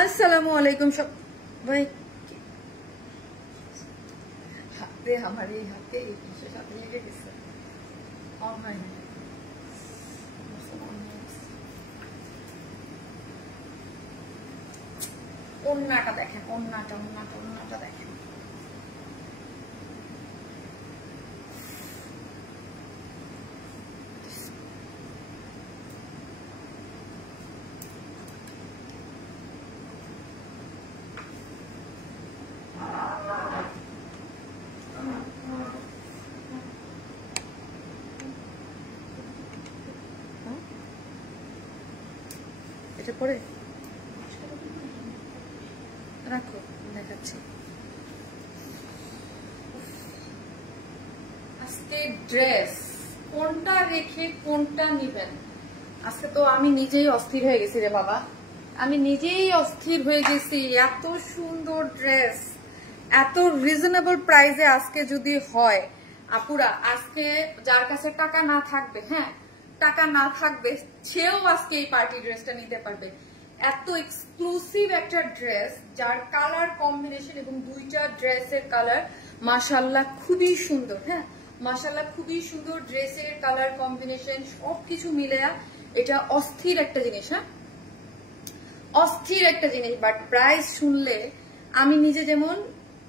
আসসালামু আলাইকুম সব ভাই। হাতে আমার এই হাতে এই কিসের সাথে লেগে গেছে। ওন্নাটা দেখেন, ওন্নাটা দেখেন। এটা পরে রাখো, দেখাচ্ছি। আজকে ড্রেস কোনটা রেখে কোনটা নিবেন, আজকে তো আমি নিজেই অস্থির হয়ে গেছি রে বাবা, আমি নিজেই অস্থির হয়ে গেছি। এত সুন্দর ড্রেস এত রিজনেবল প্রাইসে আজকে যদি হয় আপুরা, আজকে যার কাছে টাকা না থাকবে, হ্যাঁ টাকা না থাকবে, সেও আজকে এই পার্টি ড্রেসটা নিতে পারবে। এত এক্সক্লুসিভ একটা ড্রেস যার কালার কম্বিনেশন এবং দুইটা ড্রেসের কালার মাশাআল্লাহ খুবই সুন্দর। হ্যাঁ মাশাআল্লাহ খুবই সুন্দর, ড্রেসের কালার কম্বিনেশন সবকিছু মিলে এটা অস্থির একটা জিনিস। হ্যাঁ অস্থির একটা জিনিস, বাট প্রাইস শুনলে আমি নিজে যেমন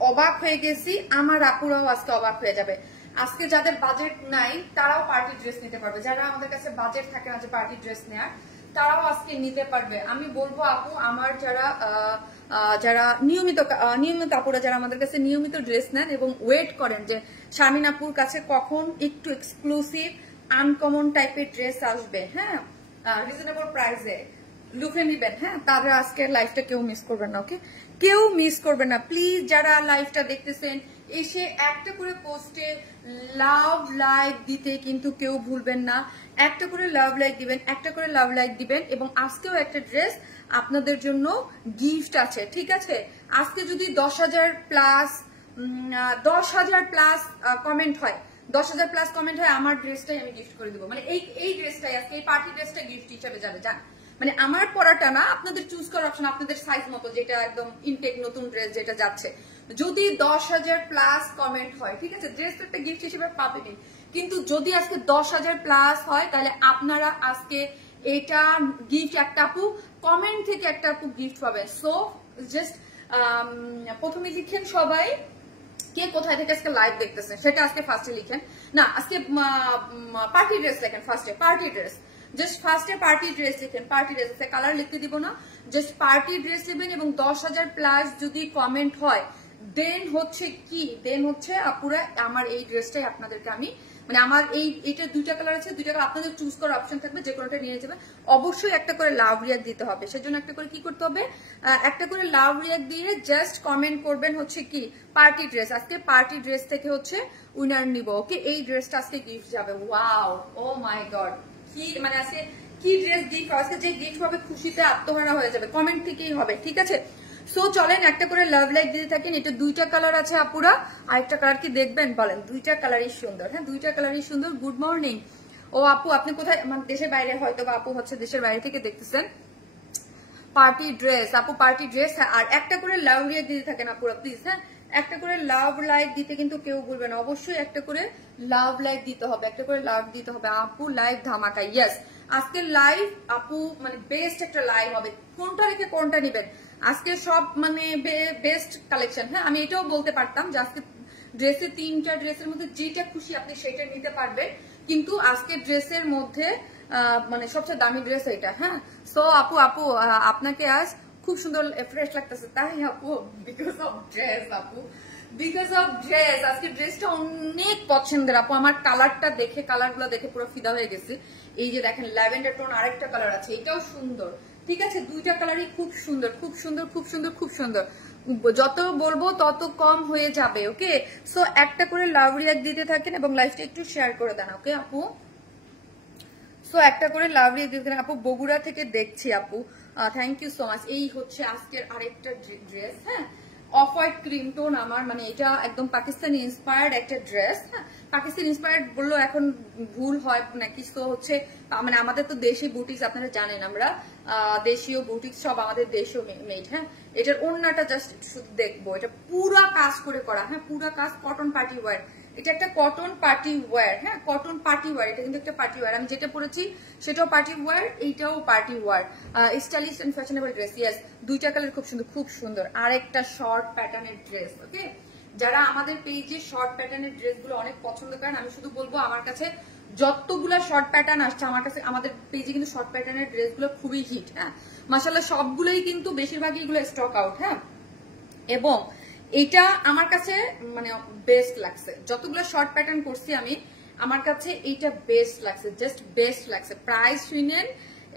অবাক হয়ে গেছি, আমার আপুরাও আজকে অবাক হয়ে যাবে। আজকে যাদের বাজেট নাই তারাও পার্টি ড্রেস নিতে পারবে, যারা আমাদের কাছে বাজেট থাকে না যে পার্টি ড্রেস নেয়ার, তারাও আজকে নিতে পারবে। আমি বলবো আপু, আমার যারা নিয়মিত আপুরা যারা আমাদের কাছে নিয়মিত ড্রেস নেন এবং ওয়েট করেন যে শারমিন আপুর কাছে কখন একটু এক্সক্লুসিভ আনকমন টাইপের ড্রেস আসবে, হ্যাঁ রিজনেবল প্রাইসে লুফে নিবেন, হ্যাঁ তারা আজকের লাইফটা কেউ মিস করবেন না। ওকে কেউ মিস করবেন না প্লিজ। যারা লাইফটা দেখতেছেন এসে একটা করে পোস্টে লাভ লাইক দিতে কিন্তু কেউ ভুলবেন না। একটা করে লাভ লাইক দিবেন, একটা করে লাভ লাইক দিবেন। এবং আজকেও একটা ড্রেস আপনাদের জন্য গিফট আছে, ঠিক আছে? আজকে যদি 10,000 প্লাস কমেন্ট হয়, 10,000 প্লাস কমেন্ট হয়, আমার ড্রেসটাই আমি গিফট করে দিব। মানে এই ড্রেসটাই আজকে এই পার্টি ড্রেসটা গিফট হিসেবে যাবে। জান মানে আমার পরাটা না, আপনাদের চুজ করার অপশন, আপনাদের সাইজ মতো যেটা একদম ইনটেক নতুন ড্রেস যেটা যাচ্ছে। যদি 10,000 প্লাস কমেন্ট হয়, ঠিক আছে, ড্রেস একটা গিফট হিসেবে পাবেনি, কিন্তু যদি আজকে 10,000 প্লাস হয় তাহলে আপনারা আজকে এটা গিফট একটা আপু কমেন্ট থেকে একটা আপু গিফট পাবেন। সো জাস্ট প্রথমে লিখেন সবাই কে কোথায় থেকে আজকে লাইভ দেখতেছেন, সেটা আজকে ফার্স্টে লিখেন। না আজকে পার্টি ড্রেস লেখেন, ফার্স্টে পার্টি ড্রেস, জাস্ট ফার্স্টে পার্টি ড্রেস লিখেন। পার্টি ড্রেস কালার লিখতে দিব না, জাস্ট পার্টি ড্রেস লিখবেন। এবং 10,000 প্লাস যদি কমেন্ট হয় দেন হচ্ছে আপুরা আমার এই ড্রেসটাই আপনাদেরকে আমি, মানে আমার এইটা দুইটা কালার আছে, দুইটা কালার আপনাদের চুজ করার অপশন থাকবে, যে কোনোটা নিয়ে যাবেন। অবশ্যই একটা করে লাভ রিয়াক্ট দিতে হবে, সেজন্য একটা করে কি করতে হবে, একটা করে লাভ রিয়াক্ট দিয়ে জাস্ট কমেন্ট করবেন হচ্ছে কি পার্টি ড্রেস। আজকে পার্টি ড্রেস থেকে হচ্ছে উইনার নিব। ওকে এই ড্রেসটা আজকে গিফট যাবে। ওয়াও ও মাই গড, কি মানে আজকে কি ড্রেস গিফট, আজকে যে গিফট হবে খুশিতে আত্মহারা হয়ে যাবে, কমেন্ট থেকেই হবে, ঠিক আছে? সো চলেন একটা করে লাভ লাইক দিতে থাকেন। এটা দুইটা কালার আছে আপুরা, আরেকটা কালার কি দেখবেন বলেন? দুইটা কালারই সুন্দর, হ্যাঁ দুইটা কালারই সুন্দর। গুড মর্নিং ও আপু, আপনি কোথায়, মানে দেশের বাইরে হয়তো বা আপু হচ্ছে দেশের বাইরে থেকে দেখতেছেন। পার্টি ড্রেস আপু, পার্টি ড্রেস, হ্যাঁ আর একটা করে লাভ লাইক দিতে থাকেন আপুরা প্লিজ। হ্যাঁ একটা করে লাভ লাইক দিতে কিন্তু কেউ ভুলবে না, অবশ্যই একটা করে লাভ লাইক দিতে হবে, একটা করে লাভ দিতে হবে। আপু লাইভ ধামাকা, ইয়েস আজকে লাইভ আপু মানে বেস্ট একটা লাইভ হবে। কোনটা রেখে কোনটা নিবেন, আজকে সব মানে বেস্ট কালেকশন। হ্যাঁ আমি এটাও বলতে পারতাম যে আজকে ড্রেসের তিনটা ড্রেসের মধ্যে যেটা খুশি আপনি সেটা নিতে পারবেন, কিন্তু আজকে ড্রেসের মধ্যে মানে সবচেয়ে দামি ড্রেস এটা। হ্যাঁ সো আপু আপনাকে আজ খুব সুন্দর ফ্রেশ লাগতেছে, তাই আপু বিকজ অফ ড্রেস, আপু বিকজ অফ ড্রেস। আজকে ড্রেসটা অনেক পছন্দের আপু, আমার কালারটা দেখে, কালারগুলো দেখে পুরো ফিদা হয়ে গেছে। এই যে দেখেন ল্যাভেন্ডার টোন আরেকটা কালার আছে, এটাও সুন্দর, ঠিক আছে? দুইটা কালারই খুব সুন্দর, খুব সুন্দর, খুব সুন্দর, খুব সুন্দর। যত বলবো তত কম হয়ে যাবে। ওকে সো একটা করে লাভ রিয়াক্ট দিতে থাকেন এবং লাইভটা একটু শেয়ার করে দেন। ওকে আপু সো একটা করে লাভ রিয়াক্ট দিতে থাকেন আপু। বগুড়া থেকে দেখছি আপু, থ্যাংক ইউ সো মাচ। এই হচ্ছে আজকের আরেকটা ড্রেস, হ্যাঁ অফ হোয়াইট ক্রিম টোন আমার, মানে এটা একদম পাকিস্তানি ইন্সপায়ার্ড একটা ড্রেস। হ্যাঁ, পাকিস্তানি ইন্সপায়ার্ড বললেও এখন ভুল হয় নাকি, তো হচ্ছে মানে আমাদের তো দেশি বুটিক্স আপনারা জানেন, আমরা দেশীয় বুটিক্স সব আমাদের দেশীয় মেড। হ্যাঁ, এটার ওড়নাটা জাস্ট শুধু দেখবো, এটা পুরা কাজ করে করা। হ্যাঁ, পুরা কাজ, কটন পার্টি ওয়্যার, এটা একটা কটন পার্টি ওয়্যার। হ্যাঁ, কটন পার্টি ওয়্যার, এটা কিন্তু একটা পার্টি ওয়্যার। আমি যেটা পরেছি সেটাও পার্টি ওয়্যার, এইটাও party wear, stylish and fashionable dress. Yes, দুইটা কালার খুব সুন্দর, খুব সুন্দর। আর একটা শর্ট প্যাটার্নের ড্রেস। ওকে, যারা আমাদের পেজে শর্ট প্যাটার্নের ড্রেসগুলো অনেক পছন্দ করেন, আমি শুধু বলবো আমার কাছে যতগুলা শর্ট প্যাটার্ন আসছে, আমার কাছে আমাদের পেজে কিন্তু শর্ট প্যাটার্নের ড্রেসগুলো খুবই হিট। হ্যাঁ, মাশাআল্লাহ সবগুলোই কিন্তু বেশিরভাগই এগুলো স্টক আউট। হ্যাঁ, এবং এটা আমার কাছে মানে বেস্ট লাগছে, যতগুলো শর্ট প্যাটার্ন করছি আমি, আমার কাছে এইটা বেস্ট লাগছে, জাস্ট বেস্ট লাগছে। প্রাইস শুনেন,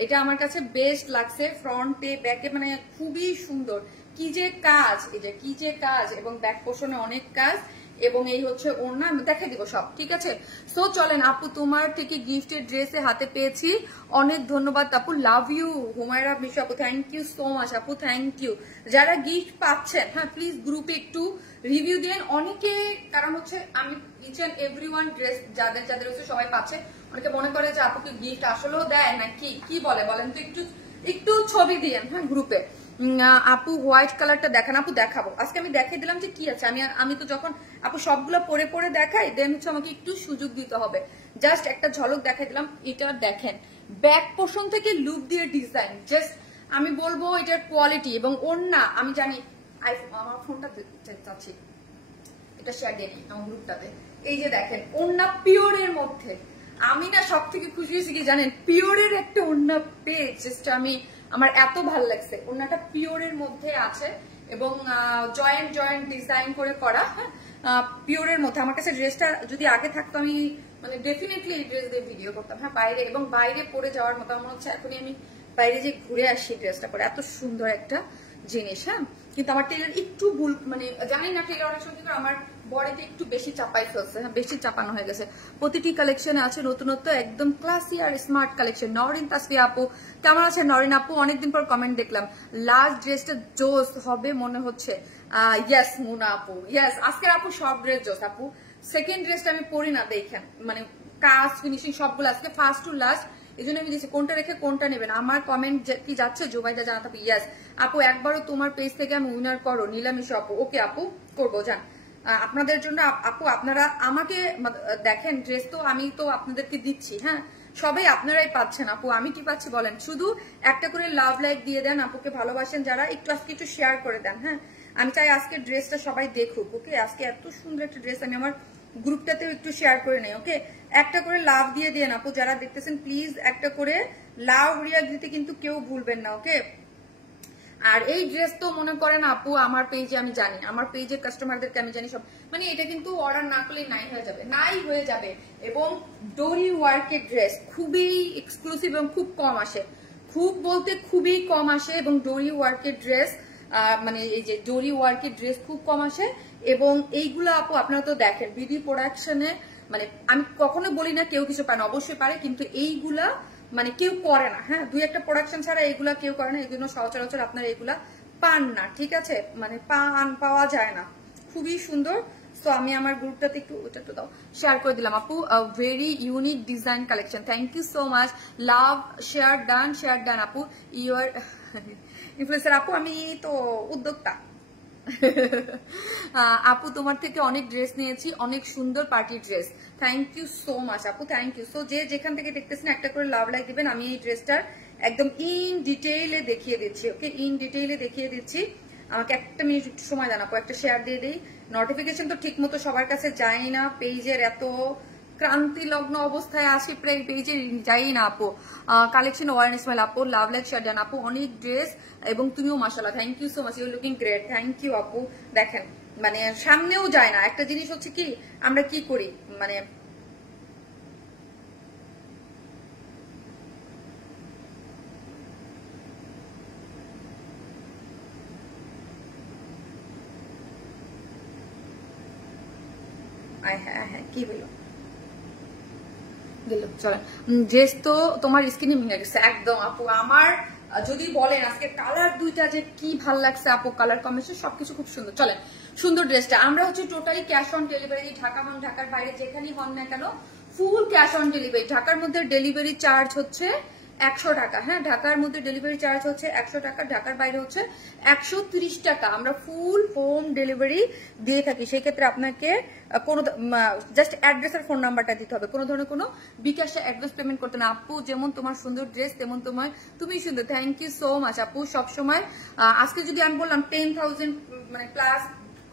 এটা আমার কাছে বেস্ট লাগছে, ফ্রন্টে ব্যাকে মানে খুবই সুন্দর। কি যে কাজ, এই যে কি যে কাজ, এবং ব্যাক পোর্শনে অনেক কাজ, এবং এই হচ্ছে ওড়না, দেখে দিব সব, ঠিক আছে। সো চলেন আপু, তোমার থেকে গিফটের ড্রেসে হাতে পেয়েছি, অনেক ধন্যবাদ আপু, লাভ ইউ। হুমায়রা মিশু আপু, থ্যাংক ইউ সো মাচ আপু, থ্যাংক ইউ। যারা গিফট পাচ্ছেন, হ্যাঁ প্লিজ গ্রুপে একটু রিভিউ দেন। অনেকে, কারণ হচ্ছে আমি ইচ এন্ড এভরিওয়ান ড্রেস যাদের যাদের হচ্ছে সবাই পাচ্ছে, অনেকে মনে করে যে আপুকে গিফট আসলেও দেয় না, কি বলে বলেন তো, একটু ছবি দিয়েন হ্যাঁ গ্রুপে। আপু হোয়াইট কালারটা দেখান। আপু দেখাবো, আজকে আমি দেখাই দিলাম যে কি আছে। আমি তো যখন আপু সবগুলো পরে পরে দেখাই, দেন হচ্ছে আমাকে একটু সুযোগ দিতে হবে, জাস্ট একটা ঝলক দেখাই দিলাম। এটা দেখেন, ব্যাক পোর্শন থেকে লুপ দিয়ে ডিজাইন, জাস্ট আমি বলবো এটার কোয়ালিটি এবং ওড়না। আমি জানি আমার ফোনটা চাচ্ছি, এটা শেয়ার দিয়ে নিই আমার গ্রুপটাতে। এই যে দেখেন, ওড়না পিওরের মধ্যে, আমি না সব থেকে খুশি হয়েছি কি জানেন, পিওরের একটা ওড়না পেয়ে জাস্ট আমার এত ভালো লাগছে। ওড়নাটা পিওরের মধ্যে আছে এবং জয়েন্ট ডিজাইন করে করা। হ্যাঁ, পিওরের মধ্যে। আমার কাছে ড্রেসটা যদি আগে থাকতো, আমি মানে ডেফিনেটলি এই ড্রেস দিয়ে ভিডিও করতাম। হ্যাঁ, বাইরে এবং বাইরে পরে যাওয়ার মতো মনে হচ্ছে এখনই আমি বাইরে যে ঘুরে আসি ড্রেসটা পরে, এত সুন্দর একটা জিনিস। হ্যাঁ, কিন্তু আমার টেলার একটু ভুল, মানে জানি না টেলার অনেক সময় আমার বডিতে একটু বেশি চাপাই ফেলছে। হ্যাঁ, বেশি চাপানো হয়ে গেছে। প্রতিটি কালেকশনে আছে নতুনত্ব, একদম ক্লাসি আর স্মার্ট কালেকশন। নরিন তাসফিয়া আপু কেমন আছে? নরিন আপু অনেকদিন পর কমেন্ট দেখলাম, লাস্ট ড্রেসটা জোস হবে মনে হচ্ছে। ইয়েস মুনা আপু, ইয়েস আজকের আপু সব ড্রেস জোস আপু। সেকেন্ড ড্রেসটা আমি পরি না, দেখেন মানে কাজ ফিনিশিং সবগুলো আজকে ফার্স্ট টু লাস্ট, এই জন্য আমি দিচ্ছি কোনটা রেখে কোনটা নেবেন। আমার কমেন্ট কি যাচ্ছে জুবাইদা জানাতে হবে। ইয়াস আপু, একবারও তোমার পেজ থেকে আমি উইনার করো নীলামিশু আপু। ওকে আপু, করবো, যান আপনাদের জন্য। আপু আপনারা আমাকে দেখেন, ড্রেস তো আমি তো আপনাদেরকে দিচ্ছি। হ্যাঁ, সবাই আপনারাই পাচ্ছেন আপু, আমি কি পাচ্ছি বলেন? শুধু একটা করে লাভ লাইক দিয়ে দেন, আপুকে ভালোবাসেন যারা, একটু আজকে একটু শেয়ার করে দেন। হ্যাঁ, আমি চাই আজকে ড্রেসটা সবাই দেখুক। ওকে, আজকে এত সুন্দর একটা ড্রেস আমি আমার গ্রুপটাতেও একটু শেয়ার করে নেই। ওকে, একটা করে লাভ দিয়ে দেন আপু, যারা দেখতেছেন প্লিজ একটা করে লাভ রিয়াক্ট দিতে কিন্তু কেউ ভুলবেন না। ওকে, আর এই ড্রেস তো মনে করেন আপু আমার পেজে আমি জানি, আমার পেজের কাস্টমারদেরকে আমি জানি সব, মানে এটা কিন্তু অর্ডার না করলে নাই হয়ে যাবে। এবং ডোরি ওয়ার্কের ড্রেস খুবই এক্সক্লুসিভ এবং খুব কম আসে, খুব বলতে খুবই কম আসে। এবং ডোরি ওয়ার্কের ড্রেস, মানে এই যে ডোরি ওয়ার্কের ড্রেস খুব কম আসে। এবং এইগুলো আপু আপনারা তো দেখেন বিডি প্রোডাকশনে, মানে আমি কখনো বলি না কেউ কিছু পায় না, অবশ্যই পারে, কিন্তু এইগুলা মানে কেউ করে না। হ্যাঁ, দুই একটা প্রোডাকশন ছাড়া এইগুলা কেউ করে না, এই জন্য সচরাচর আপনারা এইগুলা পান না, ঠিক আছে, মানে পাওয়া যায় না। খুবই সুন্দর। তো আমি আমার গ্রুপটাতে একটু ওটা তো দাও, শেয়ার করে দিলাম আপু। Very unique design collection, thank you so much. Love, share done আপু। ইউর ইনফ্লুয়েন্সার আপু, আমি তো উদ্যোক্তা। আপু তোমার থেকে অনেক ড্রেস নিয়েছি, অনেক সুন্দর party dress, thank you so much আপু, থ্যাংক ইউ। সো যে যেখান থেকে দেখতেছেন একটা করে লাভ লাইক দিবেন, আমি এই ড্রেসটার একদম ইন ডিটেইলে দেখিয়ে দিচ্ছি। ওকে, ইন ডিটেইলে দেখিয়ে দিচ্ছি। আমাকে একটা মিনিট একটু সময় দেন আপু, একটা শেয়ার দিয়ে দিই। নোটিফিকেশন তো ঠিক মতো সবার কাছে যায় না, পেজের এত ক্রান্তি লগ্ন অবস্থায় আসি, প্রায় পেজে যাই না আপু। কালেকশন ওয়ারেন্স মেল আপু, লাভ লাইক শেয়ার ডান আপু, অনেক ড্রেস এবং তুমিও মাশাআল্লাহ, thank you so much, you looking great, thank you আপু। দেখেন মানে সামনেও যায় না, একটা জিনিস হচ্ছে কি আমরা কি করি, মানে হ্যাঁ কি বলো গেল, চলেন। ড্রেস তো তোমার স্কিনে ভেঙে গেছে একদম আপু, আমার যদি বলেন আজকে কালার দুইটা যে কি ভাল লাগছে আপু, কালার কম্বিনেশন সবকিছু খুব সুন্দর। চলেন সুন্দর ড্রেসটা আমরা হচ্ছে totally cash on delivery, Dhaka এবং ঢাকার বাইরে যেখানেই হন না কেন ফুল ক্যাশ অন ডেলিভারি। ঢাকার মধ্যে ডেলিভারি চার্জ হচ্ছে 100 টাকা, হ্যাঁ ঢাকার মধ্যে ডেলিভারি চার্জ হচ্ছে 100 টাকা, ঢাকার বাইরে হচ্ছে 130 টাকা। আমরা ফুল হোম ডেলিভারি দিয়ে থাকি। সেই ক্ষেত্রে আপনাকে কোনো জাস্ট অ্যাড্রেস আর ফোন নাম্বারটা দিতে হবে, কোনো ধরনের কোনো বিকাশে অ্যাডভান্স পেমেন্ট করতে না। আপু যেমন তোমার সুন্দর ড্রেস তেমন তুমি সুন্দর, থ্যাংক ইউ সো মাচ আপু। সবসময় আজকে যদি আমি বললাম 10,000 মানে প্লাস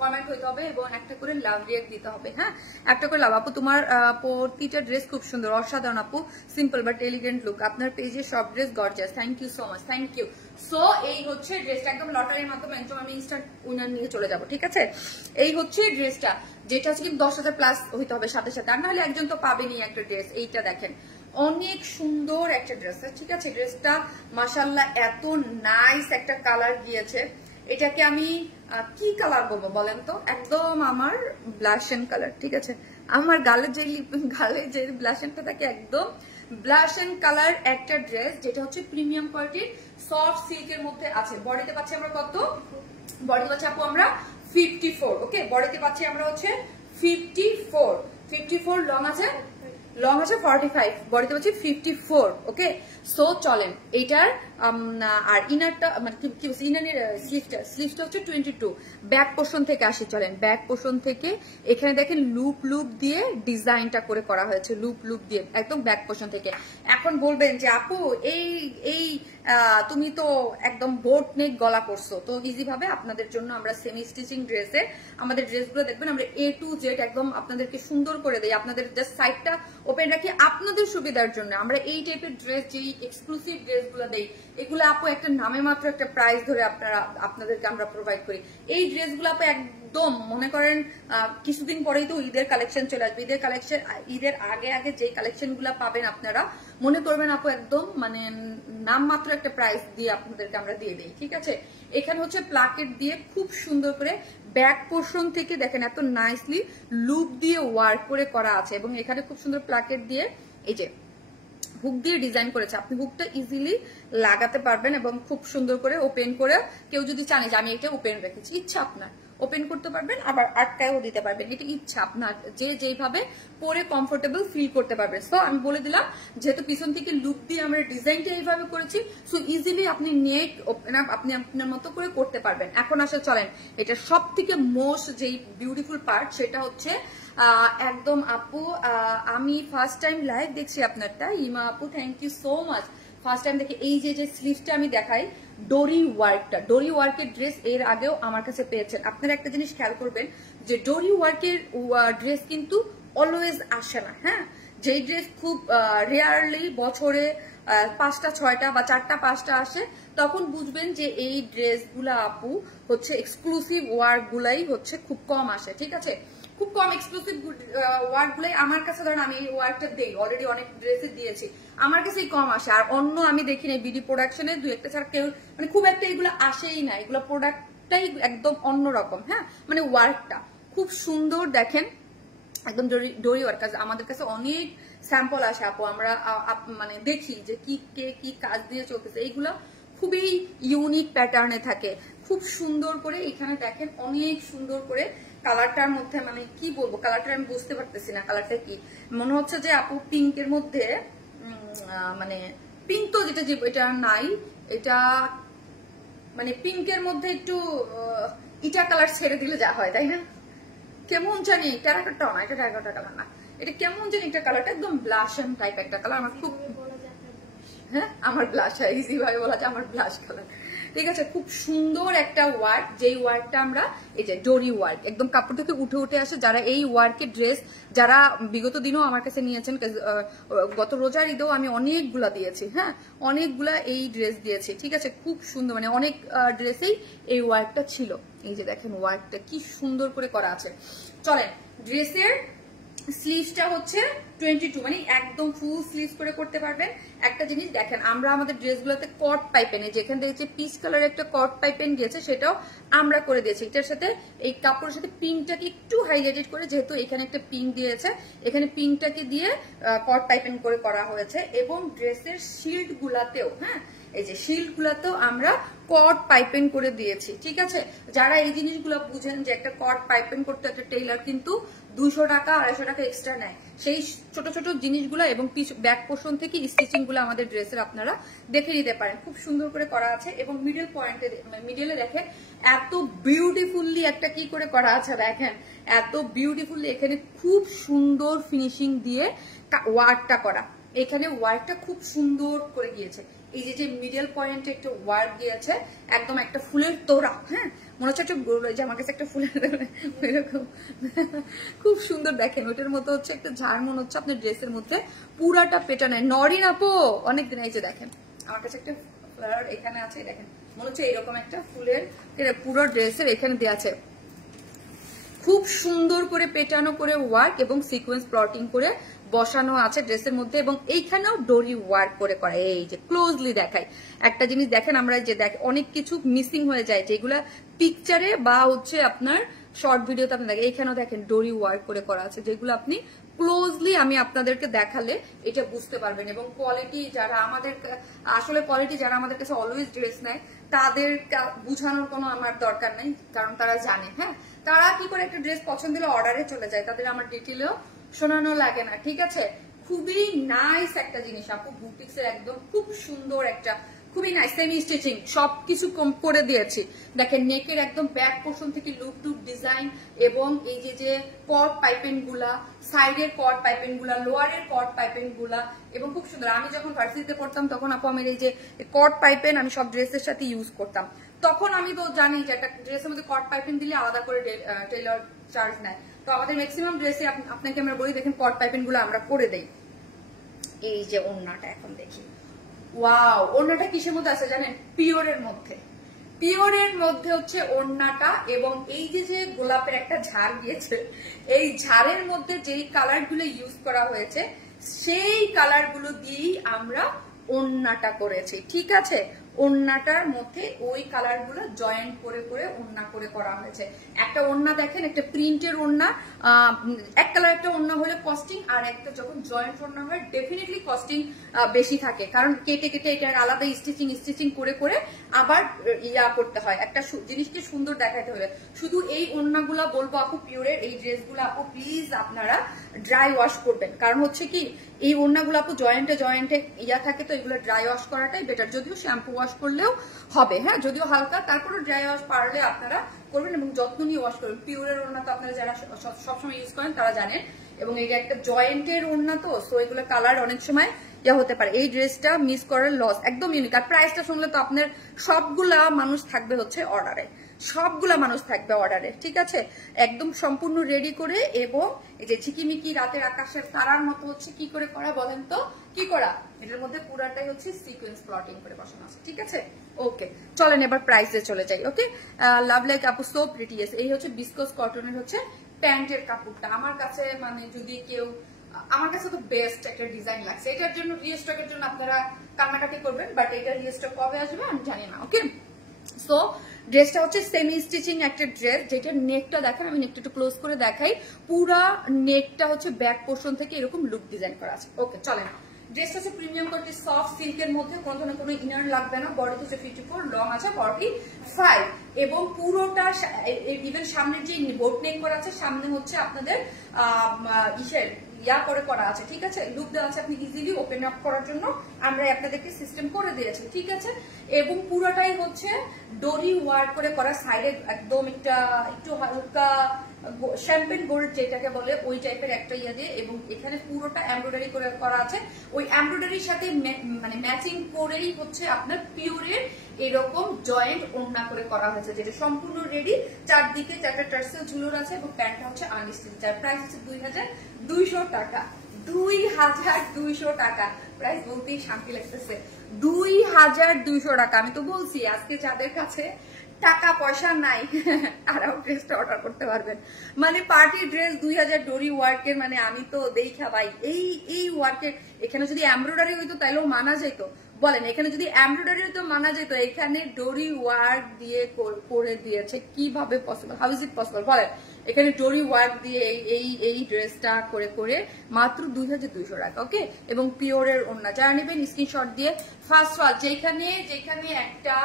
কমেন্ট হইতে হবে এবং একটা করে লাভ রিয়েক্ট দিতে হবে, হ্যাঁ একটা করে লাভ। আপু তোমার প্রতিটা ড্রেস খুব সুন্দর, অসাধারণ আপু, সিম্পল বাট এলিগেন্ট লুক। আপনার পেজে সব dress gorgeous, thank you so much, thank you. So এই হচ্ছে ড্রেসটা, একদম লটারির মাধ্যমে একদম আমি ইনস্ট্যান্ট উইনার নিয়ে চলে যাব, ঠিক আছে। এই হচ্ছে ড্রেসটা, যেটা হচ্ছে কিন্তু 10,000 প্লাস হইতে হবে সাথে সাথে, আর নাহলে একজন তো পাবেনি একটা ড্রেস। এইটা দেখেন অনেক সুন্দর একটা ড্রেস, ঠিক আছে। ড্রেসটা মাশাআল্লাহ এত নাইস একটা কালার গিয়েছে। এটাকে আমি কি কালার বলবো বলেন তো, একদম আমার ব্লাশন কালার, ঠিক আছে। আমার গালে যে ব্লাশনটা থাকে একদম ব্লাশন কালার একটা ড্রেস, যেটা হচ্ছে প্রিমিয়াম কোয়ালিটির সফট সিল্কের মধ্যে আছে। বডিতে পাচ্ছি আমরা কত, বডিতে পাচ্ছি আপু আমরা 54, ওকে বডিতে পাচ্ছি আমরা হচ্ছে 54 লং আছে, লং আছে 45, বডিতে পাচ্ছি 54, ওকে। সো চলেন এইটার আর ইনারটা মানে কি বলছি, ইনারের স্লিভটা হচ্ছে 22। ব্যাক পোর্শন থেকে আসি, চলেন ব্যাক পোর্শন থেকে এখানে দেখেন লুপ দিয়ে ডিজাইনটা করে করা হয়েছে, লুপ দিয়ে একদম ব্যাক পোর্শন থেকে। এখন বলবেন যে আপু এই তুমি তো একদম বোট নেক গলা করছো, তো ইজি ভাবে আপনাদের জন্য আমরা সেমি স্টিচিং ড্রেসে আমাদের ড্রেসগুলো দেখবেন আমরা A to Z একদম আপনাদেরকে সুন্দর করে দেই। আপনাদের জাস্ট সাইডটা ওপেন রাখি আপনাদের সুবিধার জন্য। আমরা এই টাইপের ড্রেস, যেই এক্সক্লুসিভ ড্রেসগুলো দেই, এগুলো আপু একটা নামে মাত্র একটা প্রাইস ধরে আপনাদেরকে আমরা প্রোভাইড করি। এই ড্রেসগুলো আপু একদম মনে করেন কিছুদিন পরেই তো ঈদের কালেকশন চলে আসবে। ঈদের আগে যে কালেকশন গুলা পাবেন আপনারা মনে করবেন আপু একদম মানে নাম মাত্র একটা প্রাইস দিয়ে আপনাদেরকে আমরা দিয়ে দেই, ঠিক আছে। এখানে হচ্ছে প্লাকেট দিয়ে খুব সুন্দর করে ব্যাক পোর্শন থেকে দেখেন এত নাইসলি লুপ দিয়ে ওয়ার্ক করে করা আছে, এবং এখানে খুব সুন্দর প্লাকেট দিয়ে এই যে হুক দিয়ে ডিজাইন করেছে। আপনি হুকটা ইজিলি লাগাতে পারবেন এবং খুব সুন্দর করে ওপেন করে, কেউ যদি চান যে আমি এটা ওপেন রেখেছি, ইচ্ছা আপনার ওপেন করতে পারবেন, আবার আটকায়ও দিতে পারবেন, এটা ইচ্ছা আপনার, যে যেভাবে পরে কমফোর্টেবল ফিল করতে পারবেন। সো আমি বলে দিলাম যেহেতু পিছন থেকে লুপ দিয়ে আমরা ডিজাইনটা এইভাবে করেছি, সো ইজিলি আপনি নেক ওপেন আপ আপনি আপনার মতো করে করতে পারবেন। এখন আসলে চলেন এটা সব থেকে মোস্ট যেই বিউটিফুল পার্ট, সেটা হচ্ছে একদম আপু আমি ফার্স্ট টাইম লাইভ দেখছি আপনারটা, ইমা আপু thank you so much. First time দেখে এই যে স্লিভসটা আমি দেখাই, ডোরি ওয়ার্কের ড্রেস এর আগেও আমার কাছে পেয়েছেন। আপনারা একটা জিনিস খেয়াল করবেন যে ডোরি ওয়ার্কের ড্রেস কিন্তু অলওয়েজ আসে না, হ্যাঁ যেই ড্রেস খুব রেয়ারলি বছরে 5টা 6টা বা 4টা 5টা আসে, তখন বুঝবেন যে এই ড্রেসগুলা আপু হচ্ছে এক্সক্লুসিভ ওয়ার্ক গুলাই হচ্ছে খুব কম আসে, ঠিক আছে। খুব কম এক্সক্লুসিভ ওয়ার্ক গুলাই আমার কাছে, ধরেন আমি এই ওয়ার্কটা দেই অলরেডি অনেক ড্রেসে দিয়েছি, আমার কাছেই কম আসে। আর অন্য আমি দেখি না বিডি প্রোডাকশনে 2-1টা ছাড়া কেউ মানে খুব একটা এগুলো আসেই না, এগুলো প্রোডাক্টটাই একদম অন্যরকম, হ্যাঁ মানে ওয়ার্কটা খুব সুন্দর দেখেন একদম ডোরি ওয়ার্ক। আমাদের কাছে অনেক স্যাম্পল আসে আপু, আমরা মানে দেখি যে কি কাজ দিয়ে চলতেছে, এইগুলো খুবই ইউনিক প্যাটার্নে থাকে, খুব সুন্দর করে। এখানে দেখেন অনেক সুন্দর করে কালারটার মধ্যে, মানে কি বলবো কালারটা আমি বুঝতে পারতেছি না, কালারটা কি মনে হচ্ছে যে আপু পিঙ্কের মধ্যে, মানে পিঙ্ক তো যেটা এটা নাই, এটা মানে পিঙ্কের মধ্যে একটু ইটা কালার ছেড়ে দিলে যা হয়, তাই না? কেমন জানি টেরাকোটা না, এটা টেরাকোটা কালার না, এটা কেমন জানি একটা কালারটা একদম ব্লাশন টাইপ একটা কালার, আমার খুব, হ্যাঁ আমার ব্লাশ হয়, ইজি ভাবে বলা যায় আমার ব্লাশ কালার, ঠিক আছে। খুব সুন্দর একটা ওয়ার্ক, যেই ওয়ার্কটা আমরা এই যে ডোরি ওয়ার্ক একদম কাপড় থেকে উঠে আসে। যারা এই ওয়ার্কের ড্রেস যারা বিগত দিনও আমার কাছে নিয়েছেন, গত রোজার ঈদেও আমি অনেকগুলা দিয়েছি, হ্যাঁ অনেকগুলা এই ড্রেস দিয়েছি, ঠিক আছে। খুব সুন্দর মানে অনেক ড্রেসেই এই ওয়ার্কটা ছিল। এই যে দেখেন ওয়ার্কটা কি সুন্দর করে করা আছে। চলেন ড্রেসের স্লিভসটা হচ্ছে 22, মানে একদম ফুল স্লিভস করে করতে পারবেন। একটা জিনিস দেখেন, আমরা আমাদের ড্রেসগুলোতে কট পাইপেন, যেখান থেকে যে পিচ কালার একটা কট পাইপেন গিয়েছে সেটাও আমরা করে দিয়েছি। এটার সাথে এই কাপড়ের সাথে পিঙ্কটাকে একটু হাইলাইটেড করে, যেহেতু এখানে একটা পিঙ্ক দিয়েছে, এখানে পিঙ্কটাকে দিয়ে কট পাইপেন করে করা হয়েছে। এবং ড্রেসের শিল্ড গুলাতেও, হ্যাঁ এই যে শিল্ড গুলাতেও আমরা কট পাইপেন করে দিয়েছি, ঠিক আছে। যারা এই জিনিসগুলো বুঝেন যে একটা কট পাইপেন করতে একটা টেইলার কিন্তু 200 টাকা 250 টাকা এক্সট্রা নেয়, সেই ছোট ছোট জিনিসগুলো এবং ব্যাক পোর্শন থেকে স্টিচিং গুলো আমাদের ড্রেসের আপনারা দেখে নিতে পারেন। খুব সুন্দর করে করা আছে। এবং মিডল পয়েন্টে, মিডলে দেখেন এত বিউটিফুলি একটা কি করে করা আছে, দেখেন এত বিউটিফুলি এখানে খুব সুন্দর ফিনিশিং দিয়ে ওয়ার্কটা করা। এখানে ওয়ার্কটা খুব সুন্দর করে গিয়েছে। এই যে মিডল পয়েন্টে একটা ওয়ার্ক দিয়েছে, একদম একটা ফুলের তোড়া, হ্যাঁ মনে হচ্ছে একটা আমার কাছে একটা ফুলের এরকম খুব সুন্দর। দেখেন ওটার মতো হচ্ছে একটা ঝাড় মনে হচ্ছে আপনার ড্রেসের মধ্যে পুরাটা পেটানো। নরিন আপু অনেকদিন, এই যে দেখেন আমার কাছে একটা ফ্লাওয়ার এখানে আছে, দেখেন মনে হচ্ছে এরকম একটা ফুলের পুরো ড্রেসের এখানে দেওয়া আছে। খুব সুন্দর করে পেটানো করে ওয়ার্ক এবং সিকোয়েন্স প্লটিং করে বসানো আছে ড্রেসের মধ্যে। এবং এইখানেও ডোরি ওয়ার্ক করে করা। এই যে ক্লোজলি দেখাই একটা জিনিস, দেখেন আমরা যে অনেক কিছু মিসিং হয়ে যায় যেগুলা পিকচারে বা হচ্ছে আপনার শর্ট ভিডিওতে আপনি দেখেন, এইখানেও দেখেন ডোরি ওয়ার্ক করে করা আছে, যেগুলো আপনি ক্লোজলি আমি আপনাদেরকে দেখালে এটা বুঝতে পারবেন। এবং কোয়ালিটি যারা আমাদের আসলে কোয়ালিটি যারা আমাদের কাছে অলওয়েজ ড্রেস নেয় তাদের বুঝানোর কোনো আমার দরকার নেই, কারণ তারা জানে। হ্যাঁ তারা কি করে একটা ড্রেস পছন্দ হলে অর্ডারে চলে যায়, তাদের আমার ডিটেলেও শোনানো লাগে না, ঠিক আছে। খুবই নাইস একটা জিনিস আপু, বুটিক্সের একদম খুব সুন্দর একটা, খুবই নাইস সেমি স্টিচিং সবকিছু কম করে দিয়েছি। দেখেন নেকের একদম ব্যাক পোর্শন থেকে লুপ টুপ ডিজাইন এবং এই যে কট পাইপেন গুলা, সাইডের কট পাইপেন গুলা, লোয়ারের কট পাইপেন গুলা এবং খুব সুন্দর। আমি যখন ভার্সিটিতে পড়তাম তখন আপু আমার এই যে কট পাইপেন আমি সব ড্রেসের সাথে ইউজ করতাম। তখন আমি তো জানি যে একটা ড্রেসের মধ্যে কট পাইপেন দিলে আলাদা করে টেইলর চার্জ নেয়। তো আমাদের ম্যাক্সিমাম ড্রেসে আপনাকে আমরা বলি, দেখেন কট পাইপেন গুলো আমরা করে দেই। এই যে ওড়নাটা এখন দেখি, ওয়াও ওড়নাটা কিসের মধ্যে আছে জানেন? পিওরের মধ্যে। পিওরের মধ্যে হচ্ছে ওড়নাটা। এবং এই যে গোলাপের একটা ঝাড় দিয়েছে, এই ঝাড়ের মধ্যে যেই কালার গুলো ইউজ করা হয়েছে সেই কালার গুলো দিয়েই আমরা ওড়নাটা করেছি, ঠিক আছে। ওড়নাটার মধ্যে ওই কালার গুলো জয়েন্ট করে করে ওড়না করে করা হয়েছে। একটা ওড়না দেখেন, একটা প্রিন্টের ওড়না, এক কালার একটা ওড়না হলে কস্টিং, আর একটা যখন জয়েন্ট ওড়না হয় ডেফিনেটলি কস্টিং বেশি থাকে, কারণ কেটে কেটে এটার আলাদা স্টিচিং করে করে আবার ইয়া করতে হয়, একটা জিনিসকে সুন্দর দেখাতে হবে। শুধু এই ওড়নাগুলা বলবো আপু পিওরের এই ড্রেসগুলো আপু প্লিজ আপনারা ড্রাই ওয়াশ করবেন, কারণ হচ্ছে কি এই ওড়নাগুলো আপু জয়েন্টে জয়েন্টে ইয়া থাকে, তো এগুলো ড্রাই ওয়াশ করাটাই বেটার। যদিও শ্যাম্পু ওয়াশ করলেও হবে, হ্যাঁ যদিও হালকা, তারপরে ড্রাই ওয়াশ পারলে আপনারা করবেন এবং যত্ন নিয়ে ওয়াশ করবেন। পিওরের ওড়না তো আপনারা যারা সবসময় ইউজ করেন তারা জানেন। এবং এই যে একটা জয়েন্টের ওড়না, তো সো এগুলো কালার অনেক সময় ইয়া হতে পারে। এই ড্রেসটা মিস করার লস, একদম ইউনিক। আর প্রাইসটা শুনলে তো আপনার সবগুলা মানুষ থাকবে হচ্ছে অর্ডারে, সবগুলা মানুষ থাকবে অর্ডারে, ঠিক আছে। একদম সম্পূর্ণ রেডি করে এবং এই যে ঝিকিমিকি রাতের আকাশের তারার মতো হচ্ছে কি করে করা বলেন তো, কি করা, এটার মধ্যে পুরাটাই হচ্ছে সিকোয়েন্স প্লটিং করে বসানো আছে, ঠিক আছে। ওকে চলেন এবার প্রাইসে চলে যাই। ওকে লাভ লাইক আপু সো প্রিটিয়েস। এই হচ্ছে বিস্কস কটনের হচ্ছে প্যান্টের কাপড়টা। আমার কাছে মানে যদি কেউ, আমার কাছে তো বেস্ট একটা ডিজাইন লাগছে। এটার জন্য রিস্টকের জন্য আপনারা কান্নাকাটি করবেন, বাট এটা রিস্টক কবে আসবে আমি জানি না। ওকে সো ড্রেসটা হচ্ছে সেমি স্টিচিং একটা ড্রেস, যেটা নেকটা দেখেন, আমি নেকটা একটু ক্লোজ করে দেখাই। পুরা নেকটা হচ্ছে ব্যাক পোর্শন থেকে এরকম লুক ডিজাইন করা আছে। ওকে চলেন, ড্রেসটা হচ্ছে প্রিমিয়াম কোয়ালিটি সফট সিল্কের মধ্যে, কোনো ধরনের কোনো ইনার লাগবে না। বডি হচ্ছে 54, লং আছে 45 এবং পুরোটা ইভেন সামনের যে বোট নেক করা আছে, সামনে হচ্ছে আপনাদের ইসের ইয়া করে করা আছে, ঠিক আছে। লুক দেওয়া আছে, আপনি ইজিলি ওপেন আপ করার জন্য আমরা আপনাদেরকে সিস্টেম করে দিয়েছি, ঠিক আছে। এবং পুরোটাই হচ্ছে ডোরি ওয়ার্ক করে করা, সাইডে একদম একটু হালকা শ্যাম্পেন গোল্ড যেটাকে বলে ওই টাইপের একটা ইয়া দিয়ে, এবং এখানে পুরোটা এমব্রয়ডারি করে করা আছে। ওই এমব্রয়ডারির সাথে মানে ম্যাচিং করেই হচ্ছে আপনার পিওরের এরকম জয়েন্ট ওড়না করে করা হয়েছে, যেটা সম্পূর্ণ রেডি। চারদিকে চারটা টার্সেল ঝুলোর আছে এবং প্যান্টটা হচ্ছে আনস্টিচ, যার প্রাইস হচ্ছে 2200 টাকা। 2200 টাকা প্রাইস বলতেই শান্তি লাগতেছে। 2200 টাকা। আমি তো বলছি আজকে যাদের কাছে টাকা পয়সা নাই আরাও ড্রেসটা অর্ডার করতে পারবেন। মানে পার্টি ড্রেস 2000 ডোরি ওয়ার্কের, মানে আমি তো দেখা ভাই এই ওয়ার্কের। এখানে যদি এমব্রয়ডারি হইতো তাইলেও মানা যেত, বলেন এখানে যদি এমব্রয়ডারি হইতো মানা যেত, এখানে ডোরি ওয়ার্ক দিয়ে করে দিয়েছে, কিভাবে possible, how is it possible বলেন। এখানে ডোরি ওয়ার্ক দিয়ে এই ড্রেসটা করে মাত্র 2200 টাকা, ওকে। এবং পিওরের ওড়না, যারা নেবেন স্ক্রিনশট দিয়ে ফার্স্ট যেখানে একটা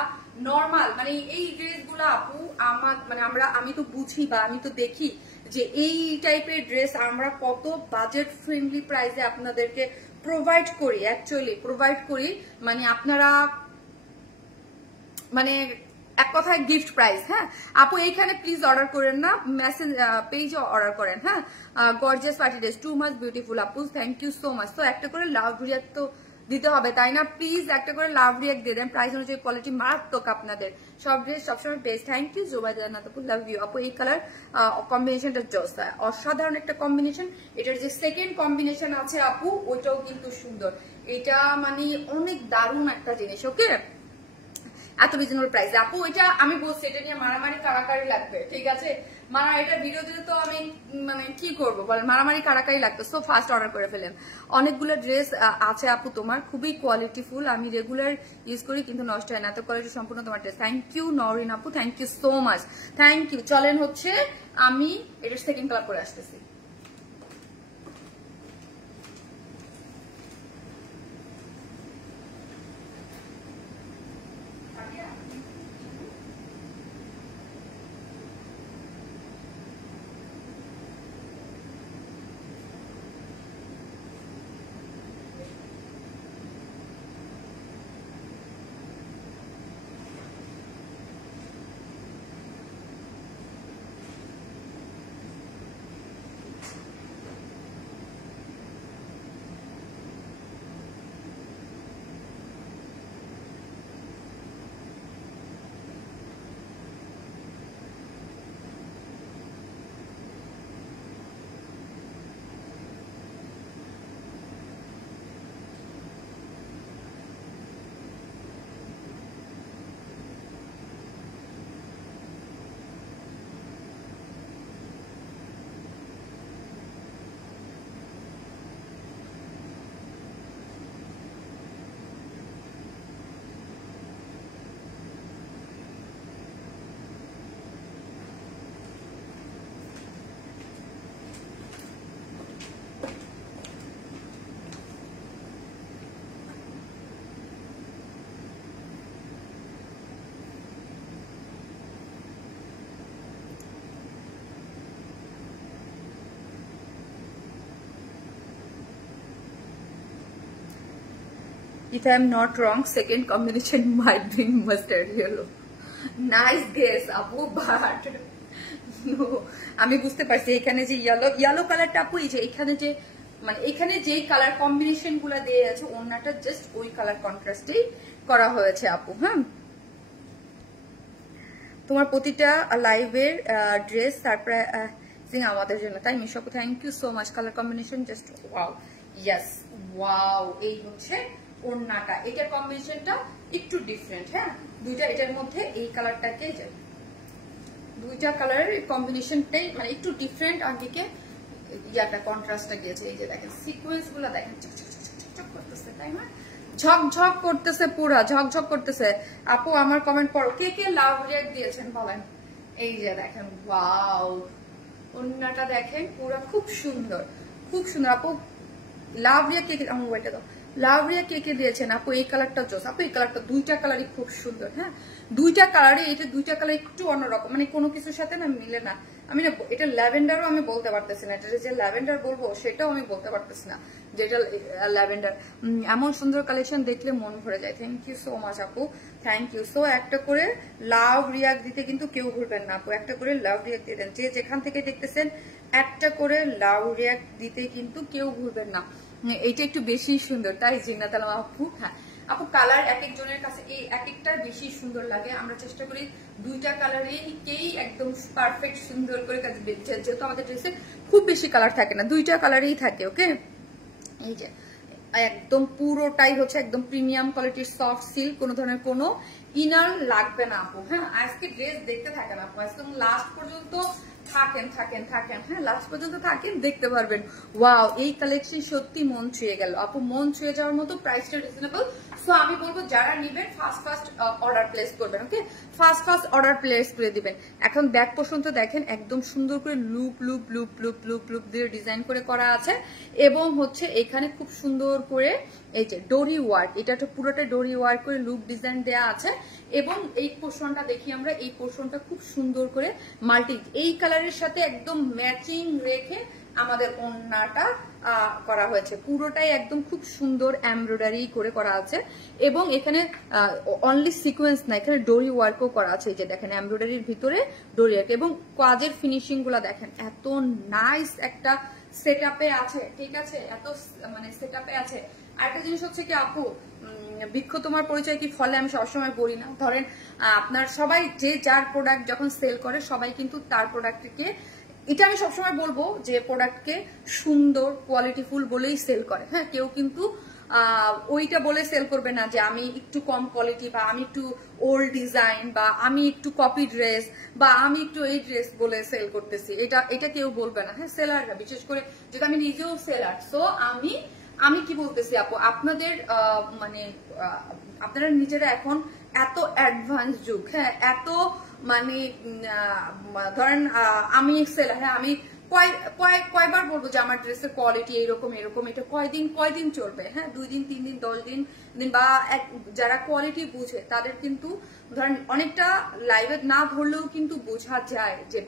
নরমাল, মানে এই ড্রেসগুলো আপু আমার মানে আমি তো বুঝি বা আমি তো দেখি যে এই টাইপের ড্রেস আমরা কত বাজেট ফ্রেন্ডলি প্রাইসে আপনাদেরকে প্রোভাইড করি, অ্যাকচুয়ালি প্রোভাইড করি। মানে আপনারা মানে এক কথায় গিফট প্রাইস। হ্যাঁ আপু এইখানে প্লিজ অর্ডার করেন না, মেসেজ পেজে অর্ডার করেন। হ্যাঁ gorgeous party dress, too much beautiful আপু, থ্যাংক ইউ সো মাচ। তো একটা করে লাভ রিয়াক্ট তো দিতে হবে তাই না, প্লিজ একটা করে লাভ রিয়াক্ট দিয়ে দেন। প্রাইস অনুযায়ী কোয়ালিটি মারাত্মক আপনাদের সব ড্রেস সবসময় বেস্ট। থ্যাংক ইউ জোবাইদা জান্নাত আপু, লাভ ইউ আপু। এই কালার কম্বিনেশনটা জোস, অসাধারণ একটা কম্বিনেশন। এটার যে সেকেন্ড কম্বিনেশন আছে আপু ওইটাও কিন্তু সুন্দর, এটা মানে অনেক দারুণ একটা জিনিস, ওকে। এত রিজনেবল প্রাইস আপু, এটা আমি বলছি এটা নিয়ে মারামারি কারাকারি লাগবে, ঠিক আছে। এটা ভিডিও দিতে তো আমি মানে কি করবো বল, মারামারি কারাকারি লাগতো। সো ফার্স্ট অর্ডার করে ফেলেন। অনেকগুলো ড্রেস আছে আপু তোমার, খুবই কোয়ালিটিফুল, আমি রেগুলার ইউজ করি কিন্তু নষ্ট হয় না, এত কোয়ালিটি সম্পূর্ণ তোমার ড্রেস। থ্যাংক ইউ নরিন আপু, thank you so much, thank you. চলেন হচ্ছে আমি এটার সেকেন্ড কালার করে আসতেছি। If I am not wrong, second combination might be mustard yellow. Nice guess, Abu, but no. আমি বুঝতে পারছি এখানে যে ইয়েলো কালারটা আপু, এই যে এখানে যে মানে এখানে যে কালার কম্বিনেশন গুলা দিয়ে আছে ওনাটা জাস্ট ওই কালার কন্ট্রাস্টেই করা হয়েছে আপু। হ্যাঁ তোমার প্রতিটা লাইভের ড্রেস সারপ্রাইজিং আমাদের জন্য, তাই মিশাপু thank you so much. Colour combination just wow, yes wow. এই হচ্ছে ওড়নাটা, এটার কম্বিনেশনটা একটু ডিফারেন্ট। হ্যাঁ দুইটা এটার মধ্যে এই কালারটাকে দুইটা কালারের কম্বিনেশনটাই মানে একটু ডিফারেন্ট, আর দিকে ইয়াটা কন্ট্রাস্টটা গিয়েছে। এই যে দেখেন সিকোয়েন্স গুলা দেখেন ঝকঝক করতেছে, তাই না, ঝকঝক করতেছে, পুরা ঝকঝক করতেছে। আপু আমার কমেন্ট পড়ো, কে কে লাভ রিয়াক্ট দিয়েছেন বলেন। এই যে দেখেন ওয়াও, ওড়নাটা দেখেন পুরা খুব সুন্দর, খুব সুন্দর। আপু লাভ রিয়াক্ট কে আমার ওইটা দাও, লাভ রিয়াক্ট কে দিয়েছেন আপু। এই কালারটা জোস আপু, এই কালারটা দুইটা কালারই খুব সুন্দর। হ্যাঁ দুইটা কালারই, এটা দুইটা কালার একটু অন্যরকম, মানে কোনো কিছুর সাথে না মিলে না। আমি না এটা ল্যাভেন্ডারও আমি বলতে পারতেছি না, এটা যে ল্যাভেন্ডার বলবো সেটাও আমি বলতে পারতেছি না যে এটা ল্যাভেন্ডার। এমন সুন্দর কালেকশন দেখলে মন ভরে যায়। থ্যাংক ইউ সো মাচ আপু, থ্যাংক ইউ। সো একটা করে লাভ রিয়াক্ট দিতে কিন্তু কেউ ভুলবেন না আপু, একটা করে লাভ রিয়াক্ট দিয়ে দেন, যে যেখান থেকে দেখতেছেন একটা করে লাভ রিয়াক্ট দিতে কিন্তু কেউ ভুলবেন না। এইটা একটু বেশি সুন্দর, তাই জিন্নাত আলম আপু। হ্যাঁ আপু কালার এক একজনের কাছে এই এক একটা বেশি সুন্দর লাগে, আমরা চেষ্টা করি দুইটা কালারেই একদম পারফেক্ট সুন্দর করে কাজ, যেহেতু আমাদের ড্রেসে খুব বেশি কালার থাকে না, দুইটা কালারেই থাকে, ওকে। এই যে একদম পুরোটাই হচ্ছে একদম প্রিমিয়াম কোয়ালিটির সফট সিল্ক, কোনো ধরনের কোনো ইনার লাগবে না আপু। হ্যাঁ, আজকে ড্রেস দেখতে থাকেন আপু, একদম লাস্ট পর্যন্ত থাকেন হ্যাঁ, লাস্ট পর্যন্ত থাকেন, দেখতে পারবেন। ওয়াও, এই কালেকশন সত্যি মন ছুঁয়ে গেল আপু, মন ছুঁয়ে যাওয়ার মতো, প্রাইসটা রিজনেবল। সো আমি বলবো যারা নিবেন ফার্স্ট অর্ডার প্লেস করবেন, ওকে, ফার্স্ট অর্ডার প্লেস করে দিবেন। এখন ব্যাক পোর্শন তো দেখেন একদম সুন্দর করে লুপ দিয়ে ডিজাইন করে করা আছে, এবং হচ্ছে এখানে খুব সুন্দর করে এই যে ডোরি ওয়ার্ক, এটা তো পুরোটা ডোরি ওয়ার্ক করে লুপ ডিজাইন দেয়া আছে। এবং এই পোর্শনটা দেখি আমরা, এই পোর্শনটা খুব সুন্দর করে মাল্টি এই কালারের সাথে একদম ম্যাচিং রেখে আমাদের ওড়নাটা করা হয়েছে, পুরোটাই একদম খুব সুন্দর এমব্রয়ডারি করে করা আছে। এবং এখানে অনলি সিকোয়েন্স না, এখানে ডোরি ওয়ার্কও করা আছে, এই যে দেখেন এমব্রয়ডারির ভিতরে ডোরি ওয়ার্ক, এবং কাজের ফিনিশিং গুলা দেখেন এত নাইস একটা সেটআপে আছে, ঠিক আছে, এত মানে সেটআপে আছে। আরেকটা জিনিস হচ্ছে কি আপু, বৃক্ষ তোমার পরিচয় কি ফলে আমি সবসময় বলি না, ধরেন আপনার সবাই যে যার প্রোডাক্ট যখন সেল করে সবাই কিন্তু তার প্রোডাক্টকে, এটা আমি সবসময় বলবো যে প্রোডাক্টকে সুন্দর কোয়ালিটিফুল বলেই সেল করে। হ্যাঁ, কেউ কিন্তু ওইটা বলে সেল করবে না যে আমি একটু কম কোয়ালিটি, বা আমি একটু ওল্ড ডিজাইন, বা আমি একটু কপি ড্রেস, বা আমি একটু এই ড্রেস বলে সেল করতেছি, এটা কেউ বলবে না। হ্যাঁ, সেলাররা, বিশেষ করে যেটা আমি নিজেও সেলার, সো আমি কি বলতেছি আপু, আপনাদের মানে আপনারা নিজেরা এখন এত অ্যাডভান্স যুগ, হ্যাঁ, এত মানে ধরেন আমি সেলার, হ্যাঁ, আমি কয়বার বলবো যে আমার ড্রেসের কোয়ালিটি এরকম, এটা কয়দিন চলবে, হ্যাঁ, 2 দিন 3 দিন 10 দিন, বা যারা কোয়ালিটি বুঝে তাদের কিন্তু ধরেন অনেকটা লাইভে না ধরলেও কিন্তু বোঝা যায় যে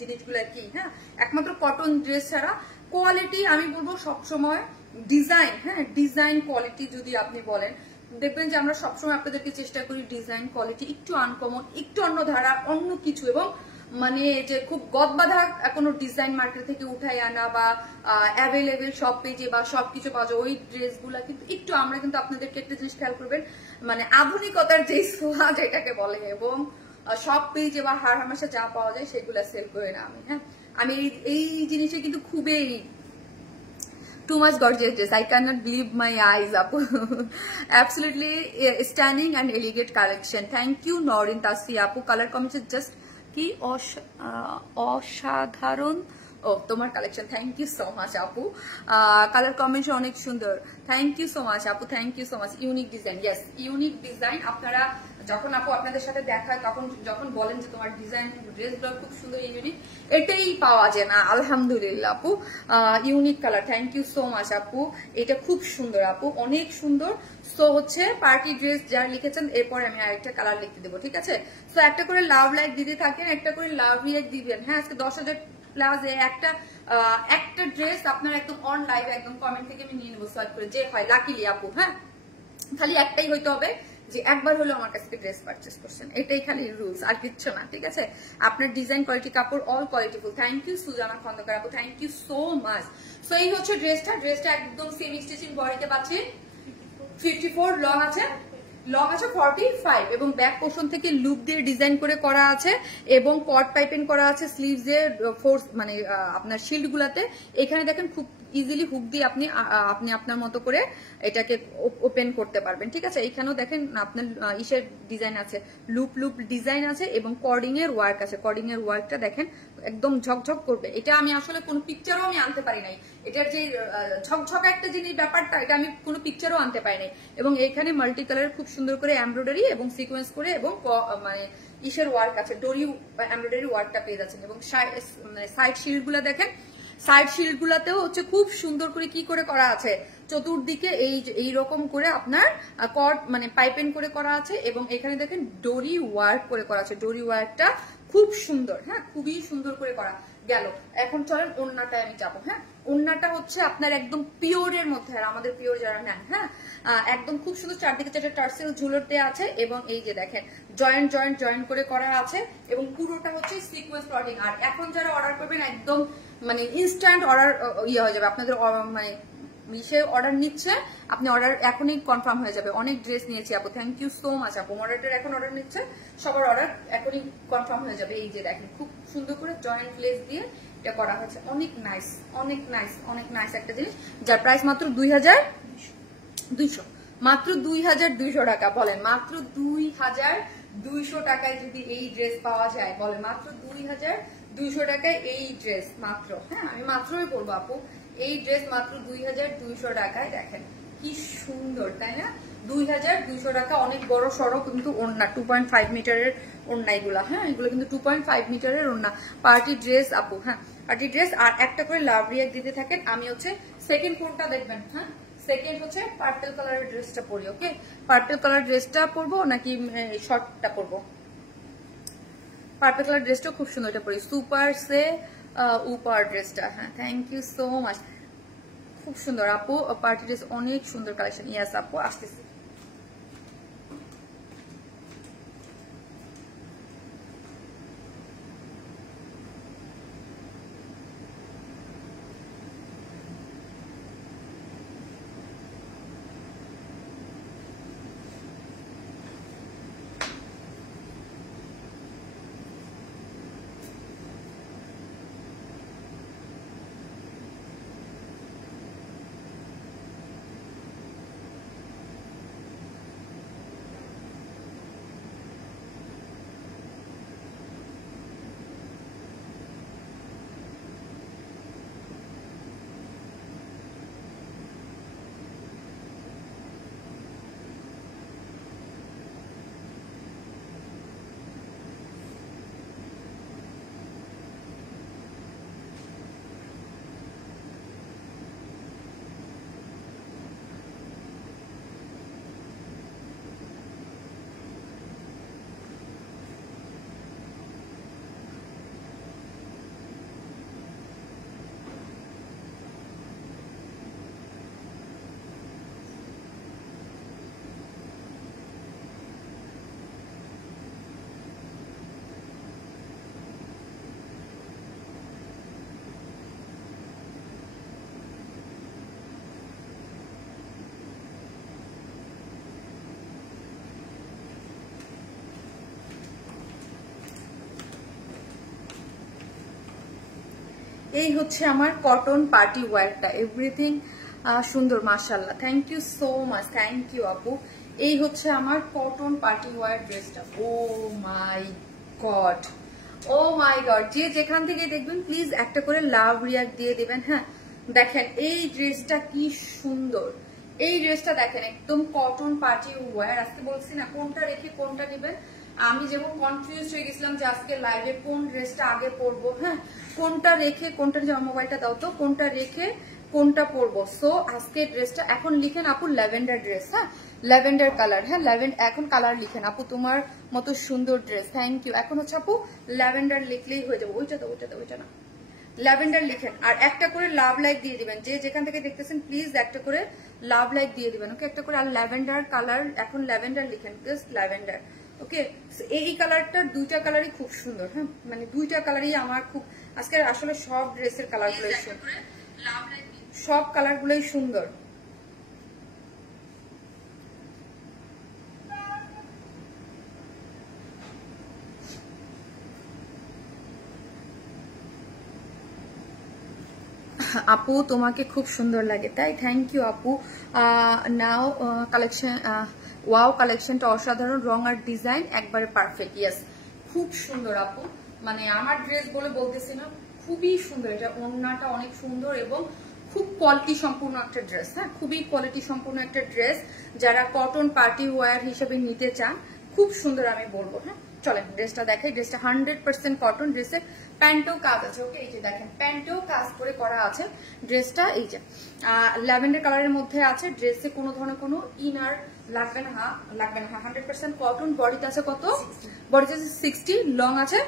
জিনিসগুলো কি। হ্যাঁ, একমাত্র কটন ড্রেস ছাড়া কোয়ালিটি আমি বলবো সবসময় ডিজাইন, হ্যাঁ, ডিজাইন কোয়ালিটি যদি আপনি বলেন, দেখবেন যে আমরা সবসময় আপনাদেরকে চেষ্টা করি ডিজাইন কোয়ালিটি একটু আনকমন, একটু অন্য ধারা, অন্য কিছু, এবং মানে যে খুব গদবাধা কোনো ডিজাইন মার্কেট থেকে উঠাই আনা, বা অ্যাভেলেবেল সব পেজে বা সবকিছু পাওয়া যায় ওই ড্রেসগুলা কিন্তু একটু, আমরা কিন্তু আপনাদেরকে একটা জিনিস খেয়াল করবেন, মানে আধুনিকতার যে ছোঁয়া যেটাকে বলে, এবং সব পেজে বা হার হামেশা যা পাওয়া যায় সেগুলা সেল করে না আমি। হ্যাঁ, আমি এই জিনিসটা কিন্তু খুবই too much gorgeous dress. I cannot believe my eyes, Apu. Absolutely stunning and elegant collection. Thank you, Norin Tasri, Apu. Color combination just ki অসাধারণ। ও, তোমার collection, thank you so much আপু। কালার কম্বিনেশন অনেক সুন্দর, thank you so much আপু, thank you so much. Unique design, yes, unique design. আপনারা যখন আপু আপনাদের সাথে দেখা হয় তখন যখন বলেন যে তোমার ডিজাইন ড্রেসগুলো খুব সুন্দর, ইউনিক, এটাই পাওয়া যায় না, আলহামদুলিল্লাহ আপু। Unique colour, thank you so much আপু, এটা খুব সুন্দর আপু, অনেক সুন্দর। সো হচ্ছে পার্টি ড্রেস যারা লিখেছেন, এরপরে আমি আরেকটা কালার লিখতে দেবো, ঠিক আছে। সো একটা করে লাভ লাইক দিতে থাকেন, একটা করে লাভ লাইক দিবেন। হ্যাঁ, আজকে 10,000 প্লাস একটা ড্রেস আপনার একদম অন লাইভ একদম কমেন্ট থেকে আমি নিয়ে নেবো সোয়াইপ করে, যে হয় লাকিলি আপু। হ্যাঁ, খালি একটাই হইতে হবে যে একবার হলো আমার কাছ থেকে ড্রেস পারচেস করছেন, এটাই খালি রুলস, আর কিচ্ছু না, ঠিক আছে। আপনার ডিজাইন কোয়ালিটি কাপড় all qualityful. Thank you Sujana Khandakar আপু, thank you so much. So এই হচ্ছে ড্রেসটা একদম সেমি স্টিচিং বডিতে পাচ্ছেন, 54 লং আছে 45, এবং ব্যাক পোর্শন থেকে লুপ দিয়ে ডিজাইন করে করা আছে, এবং কট পাইপিং করা আছে স্লিভস এর ফোর্স, মানে আপনার শিল্ড গুলাতে। এখানে দেখেন খুব ইজিলি হুক দিয়ে আপনি আপনার মতো করে এটাকে ওপেন করতে পারবেন, ঠিক আছে। এখানেও দেখেন আপনার ইসের ডিজাইন আছে, লুপ ডিজাইন আছে, এবং কর্ডিং এর ওয়ার্ক আছে। কর্ডিং এর ওয়ার্কটা দেখেন একদম ঝকঝক করবে। এটা আমি আসলে কোনো পিকচারও আমি আনতে পারি নাই, এটার যে ঝকঝক একটা জিনিস ব্যাপারটা, এটা আমি কোনো পিকচারও আনতে পারি নাই। এবং এখানে মাল্টি কালার খুব সুন্দর করে এমব্রয়ডারি এবং সিকোয়েন্স করে, এবং মানে ইসের ওয়ার্ক আছে, ডোরি এমব্রয়ডারি ওয়ার্কটা পেয়ে যাচ্ছেন। এবং সাইড শিল্ড গুলা দেখেন, সাইড শিল্ড গুলাতেও হচ্ছে খুব সুন্দর করে কি করে করা আছে, চতুর্দিকে এই রকম করে আপনার কট মানে পাইপেন করে করা আছে, এবং এখানে দেখেন ডোরি ওয়ার্ক করে করা আছে। ডোরি ওয়ার্কটা খুব সুন্দর, হ্যাঁ, খুবই সুন্দর করে করা গেল। এখন চলেন ওড়নাটায় আমি যাবো। হ্যাঁ, ওড়নাটা হচ্ছে আপনার একদম পিওরের মধ্যে, আর আমাদের পিওর যারা নেন, হ্যাঁ, একদম খুব সুন্দর চারদিকে 4টা টার্সেল ঝুলতে আছে, এবং এই যে দেখেন জয়েন্ট করে করা আছে, এবং পুরোটা হচ্ছে সিকোয়েন্স প্লটিং। আর এখন যারা অর্ডার করবেন একদম মানে ইনস্ট্যান্ট অর্ডার ইয়ে হয়ে যাবে আপনাদের, মানে মিশে অর্ডার নিচ্ছে, আপনি অর্ডার এখনই কনফার্ম হয়ে যাবে। অনেক ড্রেস নিয়েছি আপু, থ্যাংক ইউ সো মাচ আপু। মডারেটর এখন অর্ডার নিচ্ছে, সবার অর্ডার এখনই কনফার্ম হয়ে যাবে। এই যে দেখেন খুব সুন্দর করে জয়েন্ট লেস দিয়ে এটা করা হয়েছে, অনেক নাইস একটা জিনিস, যার প্রাইস মাত্র 200, মাত্র 2200 টাকা। বলেন মাত্র 2200 টাকায় যদি এই ড্রেস পাওয়া যায়, বলেন মাত্র 2200 টাকায় এই ড্রেস মাত্র। হ্যাঁ আমি মাত্রই বলবো আপু, এই ড্রেস মাত্র 2200 টাকায়। দেখেন কি সুন্দর, তাই না? 2200 টাকা। অনেক বড় সড়ো কিন্তু ওড়না, 2.5 মিটারের ওড়না এগুলা। হ্যাঁ এগুলো কিন্তু 2.5 মিটারের ওড়না, পার্টি ড্রেস আপু। হ্যাঁ পার্টি ড্রেস। আর একটা করে লাভ রিয়াক্ট দিতে থাকেন। আমি হচ্ছে সেকেন্ড কোনটা দেখবেন? হ্যাঁ সেকেন্ড হচ্ছে পার্পল কালারের ড্রেসটা পরি। ওকে পার্পল কালার ড্রেসটা পরবো নাকি শর্টটা পরবো? পার্পল কালার ড্রেসটা খুব সুন্দর, এটা পরি। সুপার সে উপার ড্রেসটা। হ্যাঁ থ্যাংক ইউ সো মাচ, খুব সুন্দর আপু। পার্টি ড্রেস অনেক সুন্দর কালেকশন। ইয়াস আপু আসতেছি। এই হচ্ছে আমার কটন পার্টি ওয়্যারটা, এভরিথিং সুন্দর মাশাআল্লাহ। Thank you so much, thank you আপু। এই হচ্ছে আমার কটন পার্টি ওয়্যার ড্রেসটা। ও মাই গড, ও মাই গড, যে যেখান থেকে দেখবেন প্লিজ একটা করে লাভ রিয়াক্ট দিয়ে দিবেন। হ্যাঁ দেখেন এই ড্রেসটা কি সুন্দর, এই ড্রেসটা দেখেন একদম কটন পার্টি ওয়্যার। আজকে বলছি না কোনটা রেখে কোনটা নেবেন, আমি যেমন কনফিউজ হয়ে গেছিলাম যে আজকে লাইভে কোন ড্রেসটা আগে পরবো। হ্যাঁ কোনটা রেখে কোনটা, যে মোবাইলটা দাও তো, কোনটা রেখে কোনটা পরবো। সো আজকে ড্রেসটা এখন লিখেন আপু ল্যাভেন্ডার ড্রেস। হ্যাঁ ল্যাভেন্ডার কালার। হ্যাঁ এখন কালার লিখেন আপু, তোমার মতো সুন্দর ড্রেস। Thank you. এখন হচ্ছে আপু ল্যাভেন্ডার লিখলেই হয়ে যাবে। ওইটা তো ওইটা না, ল্যাভেন্ডার লিখেন। আর একটা করে লাভ লাইক দিয়ে দিবেন, যে যেখান থেকে দেখতেছেন প্লিজ একটা করে লাভ লাইক দিয়ে দিবেন। ওকে একটা করে। আর ল্যাভেন্ডার কালার, এখন ল্যাভেন্ডার লিখেন, জাস্ট ল্যাভেন্ডার। ওকে এই কালারটা, দুইটা কালারই খুব সুন্দর। হ্যাঁ মানে দুইটা কালারই আমার খুব, আজকে আসলে সব ড্রেসের কালার গুলোই সুন্দর, সব কালার গুলোই সুন্দর। আপু তোমাকে খুব সুন্দর লাগে তাই, থ্যাংক ইউ আপু। নাও কালেকশন, ওয়াও কালেকশনটা অসাধারণ, রং আর ডিজাইন একবারে পারফেক্ট। ইয়েস খুব সুন্দর আপু, মানে আমার ড্রেস বলে বলতেছি না, খুবই সুন্দর। এটা ওড়নাটা অনেক সুন্দর এবং খুব কোয়ালিটি সম্পূর্ণ একটা ড্রেস। হ্যাঁ খুবই কোয়ালিটি সম্পূর্ণ একটা ড্রেস, যারা কটন পার্টি ওয়্যার হিসেবে নিতে চান খুব সুন্দর আমি বলবো। হ্যাঁ চলেন ড্রেসটা দেখাই। ড্রেসটা 100% কটন, ড্রেসের প্যান্টেও কাজ আছে। ওকে এই যে দেখেন প্যান্টেও কাজ করে করা আছে ড্রেসটা। এই যে ল্যাভেন্ডার কালারের মধ্যে আছে। ড্রেসে কোনো ধরনের কোনো ইনার লাগবে না। হ্যাঁ লাগবে না। হ্যাঁ 100% কটন। বডিতে আছে কত? বডিতে আছে 60, লং আছে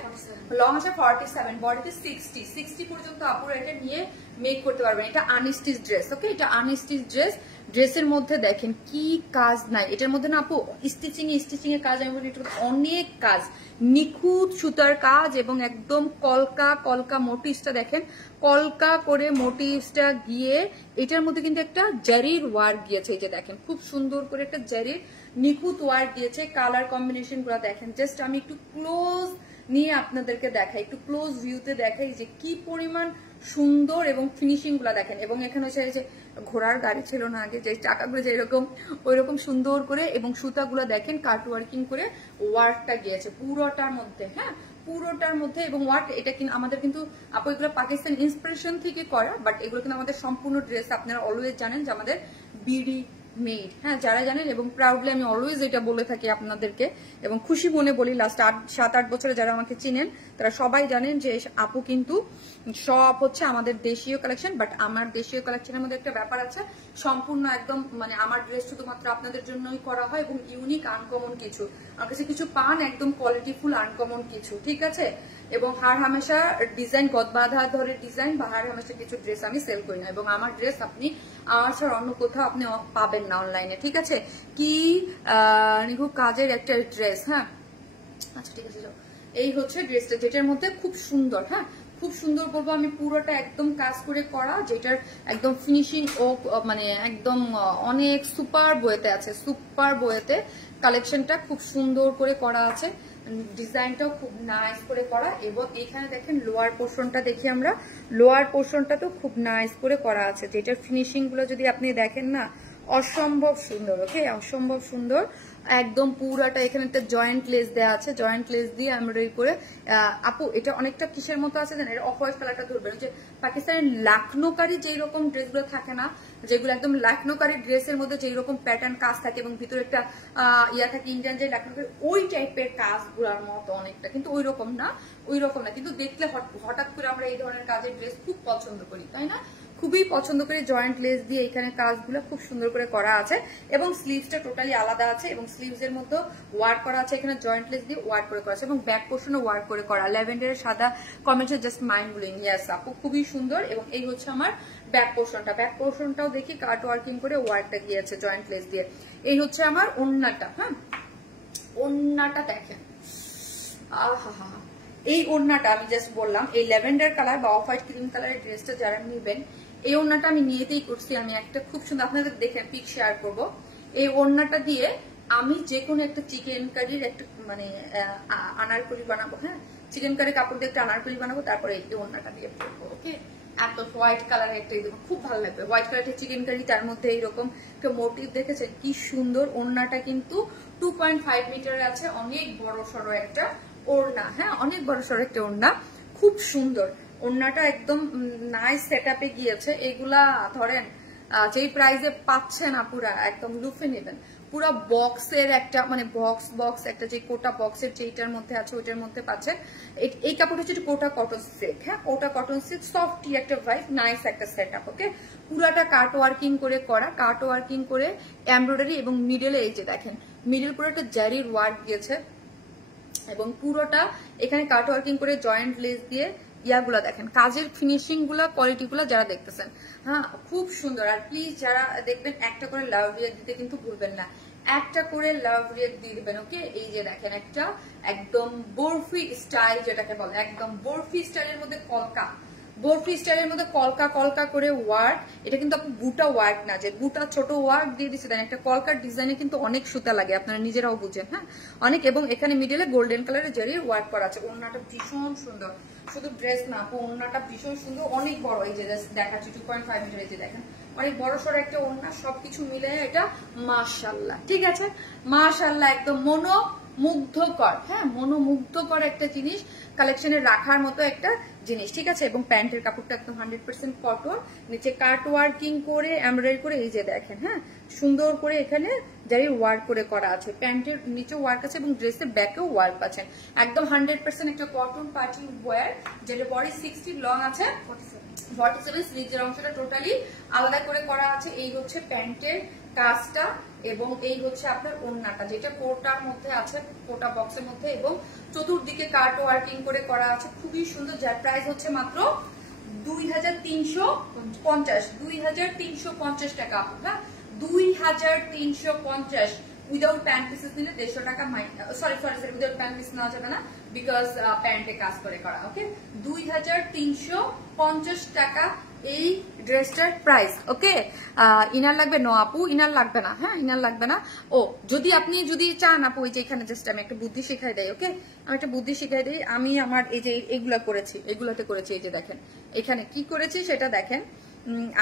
47, বডিতে 60 পর্যন্ত আপুরা এটা নিয়ে মেক করতে পারবেন। এটা আনস্টিচ ড্রেস। ওকে এটা আনস্টিচ ড্রেস। ড্রেসের মধ্যে দেখেন কি কাজ নাই এটার মধ্যে না আপু, স্টিচিং এর কাজ, আমি বলি অনেক কাজ, নিখুঁত সুতার কাজ এবং একদম কলকা মোটিভসটা দেখেন, কলকা করে মোটিভসটা গিয়ে এটার মধ্যে কিন্তু একটা জারির ওয়ার্ক গিয়েছে। এই যে দেখেন খুব সুন্দর করে একটা জারির নিখুঁত ওয়ার্ক দিয়েছে। কালার কম্বিনেশন গুলো দেখেন, জাস্ট আমি একটু ক্লোজ নিয়ে আপনাদেরকে দেখাই, একটু ক্লোজ ভিউতে দেখাই যে কি পরিমাণ সুন্দর এবং ফিনিশিং গুলা দেখেন। এবং এখানে হচ্ছে যে ঘোড়ার গাড়ি ছিল না আগে, যে চাকাগুলো যেরকম ওইরকম সুন্দর করে, এবং সুতাগুলো দেখেন কাট ওয়ার্কিং করে ওয়ার্কটা গিয়েছে পুরোটার মধ্যে, হ্যাঁ পুরোটার মধ্যে। এবং ওয়ার্ক এটা কিন্তু আমাদের কিন্তু আপু এগুলো পাকিস্তান ইন্সপিরেশন থেকে করা, বাট এগুলো কিন্তু আমাদের সম্পূর্ণ ড্রেস আপনারা অলওয়েজ জানেন যে আমাদের বিডি মেড, হ্যাঁ যারা জানেন, এবং প্রাউডলি আমি অলওয়েজ এটা বলে থাকি আপনাদেরকে, এবং খুশি মনে বলি। লাস্ট 7-8 বছরে যারা আমাকে চিনেন তারা সবাই জানেন যে আপু কিন্তু সব হচ্ছে আমাদের দেশীয় কালেকশন, বাট আমার দেশীয় কালেকশনের মধ্যে একটা ব্যাপার আছে, সম্পূর্ণ একদম মানে আমার ড্রেস শুধুমাত্র আপনাদের জন্যই করা হয়, এবং ইউনিক আনকমন কিছু আমার কাছে কিছু পান, একদম কোয়ালিটিফুল আনকমন কিছু, ঠিক আছে। এবং হার হামেশা ডিজাইন গদবাধা ধরে ডিজাইন বা হার হামেশা কিছু ড্রেস আমি সেল করি না, এবং আমার ড্রেস আপনি আমার ছাড়া অন্য কোথাও আপনি পাবেন না অনলাইনে, ঠিক আছে। কি খুব কাজের একটা ড্রেস, হ্যাঁ আচ্ছা ঠিক আছে। এই হচ্ছে ড্রেসটা, যেটার মধ্যে খুব সুন্দর, হ্যাঁ খুব সুন্দর বলবো আমি, পুরোটা একদম কাজ করে করা, যেটার একদম ফিনিশিং ও মানে একদম অনেক সুপার বয়েতে আছে, সুপার বয়েতে কালেকশনটা খুব সুন্দর করে করা আছে, ডিজাইনটাও খুব নাইস করে করা। এবং এখানে দেখেন লোয়ার পোর্শনটা দেখি আমরা, লোয়ার পোর্শনটা তো খুব নাইস করে করা আছে, যেটার ফিনিশিং গুলো যদি আপনি দেখেন না অসম্ভব সুন্দর, ওকে অসম্ভব সুন্দর একদম পুরাটা। এখানে একটা জয়েন্ট লেস দেওয়া আছে, জয়েন্ট লেস দিয়ে এমব্রয়ডারি করে। আপু এটা অনেকটা কিসের মতো আছে জানেন, অফ হোয়াইট কালারটা ধরবেন, যে পাকিস্তানের লাখনোকারি যেই রকম ড্রেসগুলো থাকে না, যেগুলো একদম লাখনোকারি ড্রেসের মধ্যে যেই রকম প্যাটার্ন কাজ থাকে এবং ভিতরে একটা ইয়া থাকে ইন্ডিয়ান যে লাখনোকারি, ওই টাইপের কাজগুলোর মতো অনেকটা, কিন্তু ওই রকম না, ওই রকম না, কিন্তু দেখলে হঠাৎ করে আমরা এই ধরনের কাজের ড্রেস খুব পছন্দ করি, তাই না, খুবই পছন্দ করে। জয়েন্ট লেস দিয়ে এখানে কাজগুলো খুব সুন্দর করে করা আছে, এবং স্লিভসটা টোটালি আলাদা আছে, এবং স্লিভস এর মধ্যে ওয়ার্ক করা আছে, এখানে জয়েন্ট লেস দিয়ে ওয়ার্ক করে করা আছে, এবং ব্যাক পোর্শনে ওয়ার্ক করে করা। ল্যাভেন্ডারের সাদা combination just mind blowing, yes আপু খুবই সুন্দর। এবং এই হচ্ছে আমার ব্যাক পোর্শনটা, ব্যাক পোর্শনটাও দেখি কাট ওয়ার্কিং করে ওয়ার্কটা গিয়েছে জয়েন্ট লেস দিয়ে। এই হচ্ছে আমার ওড়নাটা, হ্যাঁ ওড়নাটা দেখেন, আহা এই ওড়নাটা আমি জাস্ট বললাম, এই ল্যাভেন্ডার কালার বা অফ হোয়াইট ক্রিম কালারের ড্রেসটা যারা নিবেন, এই ওড়নাটা আমি নিয়েতেই করছি। আমি একটা খুব সুন্দর আপনাদের দেখেন পিক শেয়ার করবো। এই ওড়নাটা দিয়ে আমি যে কোনো একটা চিকেন কারির একটা মানে আনারকলি বানাবো, হ্যাঁ চিকেন কারি কাপড় দিয়ে একটা আনারকলি বানাবো, তারপরে এই ওড়নাটা দিয়ে পরবো, ওকে। এত হোয়াইট কালার একটা খুব ভালো লাগবে, হোয়াইট কালারের চিকেন কারি, তার মধ্যে এইরকম একটা মোটিভ দেখেছেন কি সুন্দর। ওড়নাটা কিন্তু 2.5 মিটার আছে, অনেক বড় সড়ো একটা ওড়না, হ্যাঁ অনেক বড় সড়ো একটা ওড়না, খুব সুন্দর ওড়নাটা, একদম নাইস সেটআপে গিয়েছে। এগুলা ধরেন যেই প্রাইজে পাচ্ছেন আপুরা একদম লুফে নেবেন। পুরা বক্সের একটা মানে বক্স একটা যে কোটা বক্সের যেটার মধ্যে আছে ওইটার মধ্যে পাচ্ছেন। এই কাপড়টা হচ্ছে কোটা কটন সিল্ক, হ্যাঁ কোটা কটন সিল্ক, সফটি একটা ভাইব, নাইস একটা সেটআপ, ওকে। পুরাটা কাট ওয়ার্কিং করে করা, কাট ওয়ার্কিং করে এমব্রয়ডারি, এবং মিডলে এই যে দেখেন মিডল পুরো একটা জারির ওয়ার্ক দিয়েছে, এবং পুরোটা এখানে কাট ওয়ার্কিং করে জয়েন্ট লেস দিয়ে ইয়াগুলা দেখেন, কাজের ফিনিশিং গুলা কোয়ালিটি গুলা যারা দেখতেছেন, হ্যাঁ খুব সুন্দর। আর প্লিজ যারা দেখবেন একটা করে লাভ রিয়েক্ট দিতে কিন্তু ভুলবেন না, একটা করে লাভ রিয়েক্ট দিয়ে দিবেন, ওকে। এই যে দেখেন একটা একদম বরফি স্টাইল যেটাকে বলে, একদম বরফি স্টাইলের মধ্যে কলকা, বরফি স্টাইলের মধ্যে কলকা কলকা করে ওয়ার্ক। এটা কিন্তু আপনি বুটা ওয়ার্ক না, যে বুটা ছোট ওয়ার্ক দিয়ে দিচ্ছে, একটা কলকার ডিজাইনে কিন্তু অনেক সুতা লাগে, আপনারা নিজেরাও বুঝেন, হ্যাঁ অনেক। এবং এখানে মিডলে গোল্ডেন কালারের জারির ওয়ার্ক করা আছে। ওড়নাটা ভীষণ সুন্দর, শুধু ড্রেস না, ওড়নাটা ভীষণ সুন্দর, অনেক বড়, এই যে দেখাচ্ছি 2.5 মিটার, এই যে দেখেন অনেক বড় সড়ো একটা ওড়না, সবকিছু মিলে এটা মাশাআল্লাহ, ঠিক আছে মাশাআল্লাহ, একদম মনোমুগ্ধকর, হ্যাঁ মনোমুগ্ধকর একটা জিনিস, কালেকশনে রাখার মতো একটা জিনিস, ঠিক আছে। এবং প্যান্টের কাপড়টা একদম 100% কটন, নিচে কাট ওয়ার্কিং করে এমব্রয়ডারি করে, এই যে দেখেন হ্যাঁ সুন্দর করে এখানে যাই ওয়ার্ক করে করা আছে, প্যান্টের নিচে ওয়ার্ক আছে, এবং ড্রেসের ব্যাকেও ওয়ার্ক পাচ্ছেন, একদম 100% একটা কটন পার্টি ওয়্যার, যেটা বডি 60 লং আছে, 47 স্লিভের অংশটা টোটালি আলাদা করে করা আছে। এই হচ্ছে প্যান্টের কাজটা, এবং এই হচ্ছে আপনার ওড়নাটা, যেটা কোটার মধ্যে আছে, কোটা বক্সের মধ্যে, এবং চতুর্দিকে কাট ওয়ার্কিং করে করা আছে, খুবই সুন্দর, যার প্রাইস হচ্ছে মাত্র 2350 টাকা, হ্যাঁ 2350 উইদাউট প্যান্ট পিসেস নিলে 150 টাকা, সরি উইদাউট প্যান্ট পিস নেওয়া যাবে না, বিকজ প্যান্টে কাজ করে করা, ওকে। 2350 টাকা এই ড্রেসটার প্রাইস, ওকে। ইনার লাগবে? নো আপু ইনার লাগবে না, হ্যাঁ ইনার লাগবে না। ও যদি আপনি যদি চান আপু, এই যে এখানে জাস্ট আমি একটা বুদ্ধি শিখাই দেই, ওকে আমি একটা বুদ্ধি শিখাই দিই। আমি আমার এই যে এগুলা করেছি, এগুলাতে করেছি, এই যে দেখেন এখানে কি করেছি সেটা দেখেন,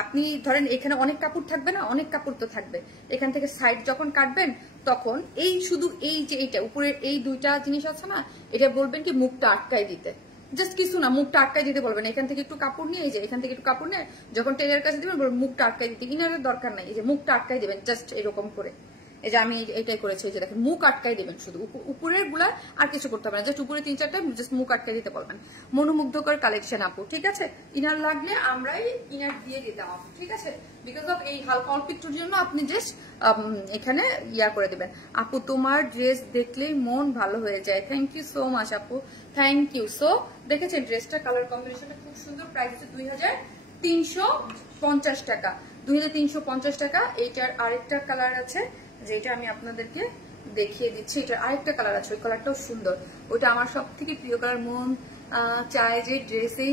আপনি ধরেন এখানে অনেক কাপড় থাকবে না, অনেক কাপড় তো থাকবে, এখান থেকে সাইড যখন কাটবেন তখন এই শুধু এই যে এইটা উপরের এই দুইটা জিনিস আছে না, এটা বলবেন কি মুখটা আটকায় দিতে, জাস্ট কিছু না, মুখটা আটকায় দিতে বলবেন। এখান থেকে একটু কাপড় নিয়ে, এই যে এখান থেকে একটু কাপড় নিয়ে যখন টেলারের কাছে দিবেন বলবেন মুখটা আটকায় দিতে, ইনারের দরকার নাই, এই যে মুখটা আটকায় দিবেন জাস্ট এরকম করে। এই যে আমি এটাই করেছি, এই যে দেখেন মুখ আটকাই দিবেন, শুধু উপরের গুলা আর কিছু করতে হবে না, জাস্ট উপরে 3-4টা জাস্ট মুখ আটকাই দিতে বলবেন। মনোমুগ্ধকর কালেকশন আপু, ঠিক আছে। ইনার লাগলে আমরাই ইনার দিয়ে দিতাম আপু, ঠিক আছে, বিকজ অফ এই হালকা অল্প একটুর জন্য আপনি জাস্ট এখানে ইয়া করে দিবেন। আপু তোমার ড্রেস দেখলেই মন ভালো হয়ে যায়, থ্যাংক ইউ সো মাচ আপু, থ্যাংক ইউ। সো দেখেছেন ড্রেসটা কালার কম্বিনেশনটা খুব সুন্দর, প্রাইস হচ্ছে 2350 টাকা, 2350 টাকা। এইটার আরেকটা কালার আছে যেটা আমি আপনাদেরকে দেখিয়ে দিচ্ছি, এটার আরেকটা কালার আছে, ওই কালারটাও সুন্দর, ওইটা আমার সব থেকে প্রিয় কালার। মন চায় যে ড্রেসে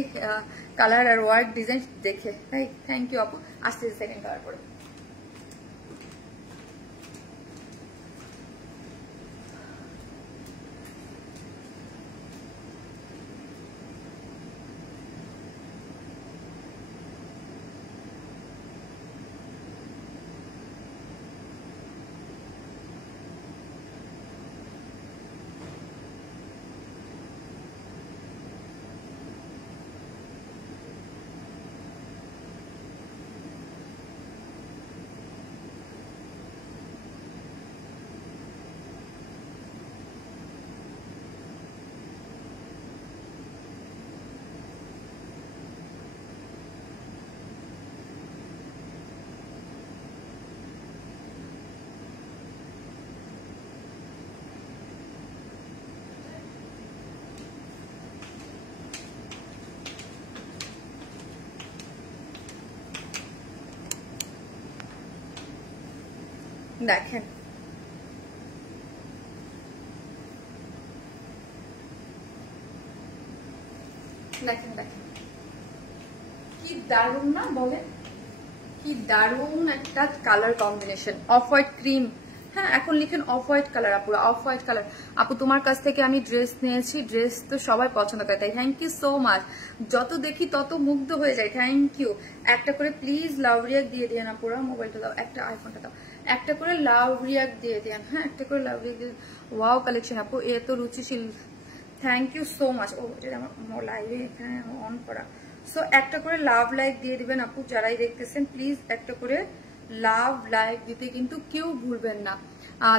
কালার আর ওয়ার্ক ডিজাইন দেখে, তাই থ্যাংক ইউ আপু। আসতে সেকেন্ড কালার পরে দেখেন, দেখেন দেখেন কি দারুণ না, বলেন কি দারুণ একটা colour combination, off white cream. হ্যাঁ এখন লিখেন অফ হোয়াইট কালার আপু, অফ হোয়াইট কালার আপু। তোমার কাছ থেকে আমি ড্রেস নিয়েছি, ড্রেস তো সবাই পছন্দ করে, তাই থ্যাংক ইউ সো মাচ। যত দেখি তত মুগ্ধ হয়ে যায়, থ্যাংক ইউ। একটা করে প্লিজ লাভ রিয়াক্ট দিয়ে দিয়ে না, পুরো মোবাইলটা দাও, একটা আইফোনটা দাও, একটা করে লাভ রিয়াক্ট দিয়ে দেন। হ্যাঁ একটা করে লাভ রিয়াক্ট দিয়ে। ওয়াও কালেকশন আপু, এ তো রুচিশীল, থ্যাংক ইউ সো মাচ। ও এটা আমার লাইভে এখানে অন করা। সো একটা করে লাভ লাইক দিয়ে দিবেন আপু, যারাই দেখতেছেন প্লিজ একটা করে লাভ লাইক দিতে কিন্তু কেউ ভুলবেন না।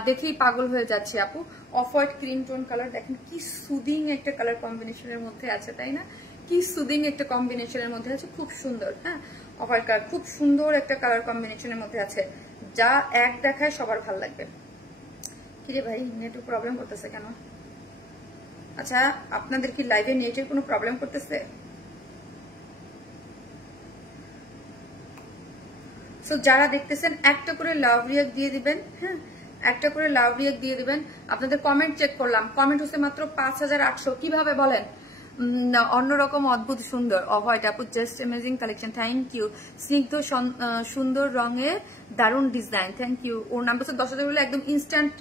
দেখেই পাগল হয়ে যাচ্ছে আপু। Off white cream tone colour, দেখেন কি সুদিং একটা কালার কম্বিনেশনের মধ্যে আছে, তাই না? কি সুদিং একটা কম্বিনেশনের মধ্যে আছে, খুব সুন্দর। হ্যাঁ অফ হোয়াইট কালার খুব সুন্দর একটা কালার কম্বিনেশনের মধ্যে আছে, যা এক দেখায় সবার ভালো লাগবে। কিরে ভাই নেটওয়ার্ক প্রবলেম করতেছে কেন? আচ্ছা আপনাদের কি লাইভে নেটের কোনো প্রবলেম করতেছে? সো যারা দেখতেছেন একটা করে লাভ রিয়াক্ট দিয়ে দিবেন। হ্যাঁ একটা করে লাভ রিয়াক্ট দিয়ে দিবেন। আপনাদের কমেন্ট চেক করলাম, কমেন্ট হচ্ছে মাত্র 5800। কিভাবে বলেন? অন্যরকম অদ্ভুত সুন্দর অফ হোয়াইট আপু, just amazing collection, thank you. স্নিগ্ধ সুন্দর রঙে দারুণ ডিজাইন, থ্যাংক ইউ। ওর নামটা হচ্ছে 10,000 বলে একদম ইনস্ট্যান্ট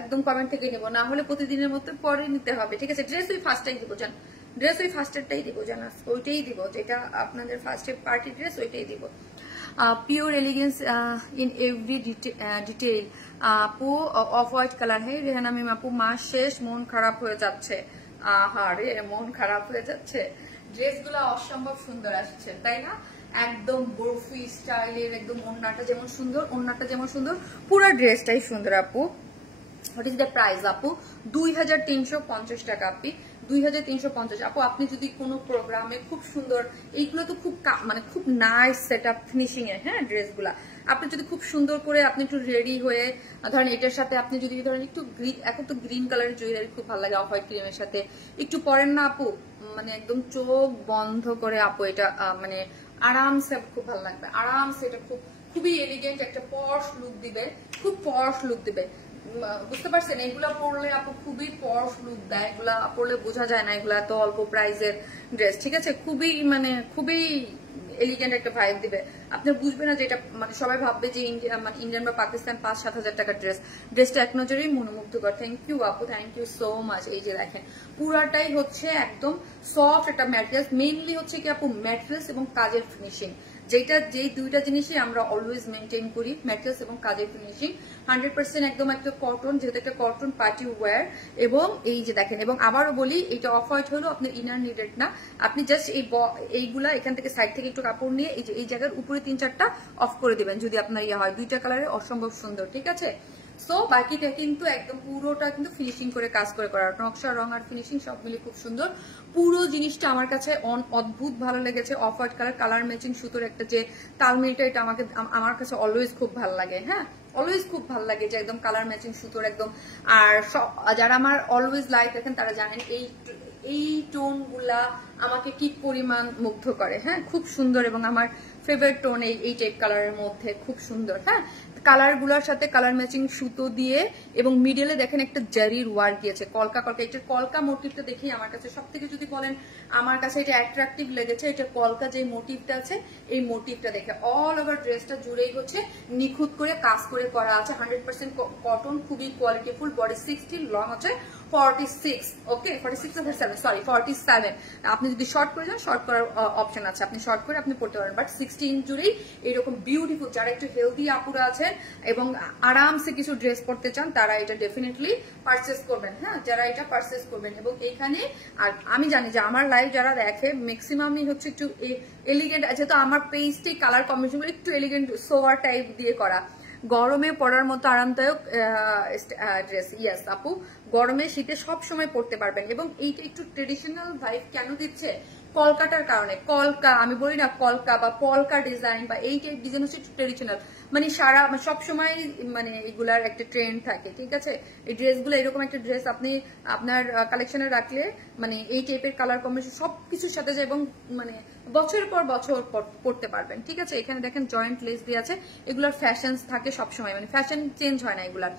একদম কমেন্ট থেকে নেবো, না হলে প্রতিদিনের মতো পরে নিতে হবে, ঠিক আছে? ড্রেস ওই ফার্স্টটাই দিব জান, ড্রেস ওই ফার্স্টেরটাই দিব জান, ওইটাই দিব যেটা আপনাদের ফার্স্টের পার্টি ড্রেস, ওইটাই দিব। Pure elegance in every detail আপু, অফ হোয়াইট কালার। হে রেহানা মিম আপু, মাস শেষ মন খারাপ হয়ে যাচ্ছে। আহা রে মন খারাপ হয়ে যাচ্ছে, ড্রেসগুলো অসম্ভব সুন্দর আসছে তাই না? একদম বরফি স্টাইলের, একদম ওন্নাটা যেমন সুন্দর, ওন্নাটা যেমন সুন্দর, পুরো ড্রেসটাই সুন্দর আপু। হোয়াট ইজ দ্য প্রাইস আপু? 2350 টাকা আপনি, 2350 আপু। আপনি যদি কোনো প্রোগ্রামে খুব সুন্দর, এইগুলো তো খুব মানে খুব নাইস সেট আপ ফিনিশিং এর, হ্যাঁ ড্রেসগুলা আপনি যদি খুব সুন্দর করে আপনি একটু রেডি হয়ে ধরেন এটার সাথে আপনি যদি ধরেন একটু এখন তো গ্রিন কালারের জুয়েলারি খুব ভালো লাগে অফ হোয়াইট ক্রিমের সাথে একটু পরেন না আপু, মানে একদম চোখ বন্ধ করে আপু এটা মানে আরামসে খুব ভালো লাগবে, আরামসে এটা খুবই এলিগেন্ট একটা পশ লুক দিবে, খুব পশ লুক দিবে। বুঝতে পারছেন? এগুলা পরলে আপু খুবই পশ লুক দেয়, এগুলা পরলে বোঝা যায় না এগুলা তো অল্প প্রাইজের ড্রেস, ঠিক আছে? খুবই মানে খুবই এলিগেন্ট একটা ভাইব দিবে, আপনি বুঝবেন না যে এটা মানে সবাই ভাববে যে মানে ইন্ডিয়ান বা পাকিস্তান 5-7 হাজার টাকার ড্রেস। ড্রেসটা এক নজরেই মনোমুগ্ধকর, থ্যাংক ইউ আপু, থ্যাংক ইউ সো মাচ। এই যে দেখেন পুরাটাই হচ্ছে একদম সফট একটা ম্যাটেরিয়ালস, মেইনলি হচ্ছে কি আপু ম্যাটেরিয়ালস এবং কাজের ফিনিশিং, যেই দুইটা জিনিসই আমরা অলওয়েজ মেনটেন করি, ম্যাটেরিয়ালস এবং কাজের ফিনিশিং 100% একদম একটা কটন, যেহেতু একটা কটন পার্টি ওয়্যার। এবং এই যে দেখেন, এবং আবারও বলি এটা অফ হোয়াইট হলো আপনার ইনার নিডেড না, আপনি জাস্ট এইগুলা এখান থেকে সাইড থেকে একটু কাপড় নিয়ে এই যে এই জায়গার উপরে 3-4টা অফ করে দিবেন যদি আপনার ইয়ে হয়। দুইটা কালারে অসম্ভব সুন্দর, ঠিক আছে। সো বাকিটা কিন্তু একদম পুরোটা কিন্তু ফিনিশিং করে কাজ করে করা, নকশা রং আর ফিনিশিং সব মিলে খুব সুন্দর। পুরো জিনিসটা আমার কাছে অদ্ভুত ভালো লেগেছে। অফ হোয়াইট কালার ম্যাচিং সুতোর একটা যে তালমিলটা, এটা আমার কাছে অলওয়েজ খুব ভালো লাগে। হ্যাঁ, অলওয়েজ খুব ভালো লাগে যে একদম কালার ম্যাচিং সুতোর একদম। আর যারা আমার অলওয়েজ লাইক দেখেন তারা জানেন এই টোন গুলা আমাকে কি পরিমাণ মুগ্ধ করে। হ্যাঁ, খুব সুন্দর এবং আমার ফেভারিট টোন এই টাইপ কালারের মধ্যে, খুব সুন্দর। হ্যাঁ, কালার গুলার সাথে কালার ম্যাচিং সুতো দিয়ে এবং মিডলে দেখেন একটা জারির ওয়ার্ক দিয়েছে, কলকা কলকা। এটা কলকা মোটিভটা দেখেই আমার কাছে সব থেকে, যদি বলেন আমার কাছে এটা অ্যাট্রাকটিভ লেগেছে। এটা কলকা যে মোটিভটা আছে, এই মোটিভটা দেখে অল ওভার ড্রেসটা জুড়েই হচ্ছে নিখুঁত করে কাজ করে করা আছে। 100% কটন, খুবই কোয়ালিটিফুল। বডি 16, লং হচ্ছে 46, ওকে 47। আপনি যদি শর্ট করে যান, শর্ট করার অপশন আছে, আপনি শর্ট করে আপনি পড়তে পারেন। বাট 16 ইঞ্চ জুড়েই এরকম বিউটিফুল, যারা একটু হেলদি আপুরা আছেন এবং আরামসে কিছু ড্রেস পরতে চান তারা এটা ডেফিনেটলি পারচেস করবেন। হ্যাঁ, যারা এটা পারচেস করবেন। এবং এখানে আর আমি জানি যে আমার লাইভ যারা দেখে ম্যাক্সিমামই হচ্ছে একটু এলিগেন্ট, যেহেতু আমার পেজটি কালার কম্বিনেশন একটু এলিগেন্ট সোয়ার টাইপ দিয়ে করা, গরমে পরার মতো আরামদায়ক ড্রেস। ইয়াস আপু, গরমে শীতে সব সময় পরতে পারবেন। এবং এইটা একটু ট্রেডিশনাল ভাইব কেন দিচ্ছে? কলকাটার কারণে। কলকা, আমি বলি না কলকা বা পলকা ডিজাইন বা এই টাইপ ডিজাইন হচ্ছে ট্রেডিশনাল, মানে সারা সব সময় মানে এগুলার একটা ট্রেন্ড থাকে, ঠিক আছে। এই ড্রেসগুলো এরকম একটা ড্রেস আপনি আপনার কালেকশনে রাখলে মানে এই টাইপের কালার কম্বিনেশন সবকিছুর সাথে যায় এবং মানে বছরের পর বছর পড়তে পারবেন, ঠিক আছে। এখানে দেখেন জয়েন্ট লেস দিয়ে আছে, এগুলোর ফ্যাশন থাকে সবসময়, মানে ফ্যাশন চেঞ্জ হয় না এগুলার।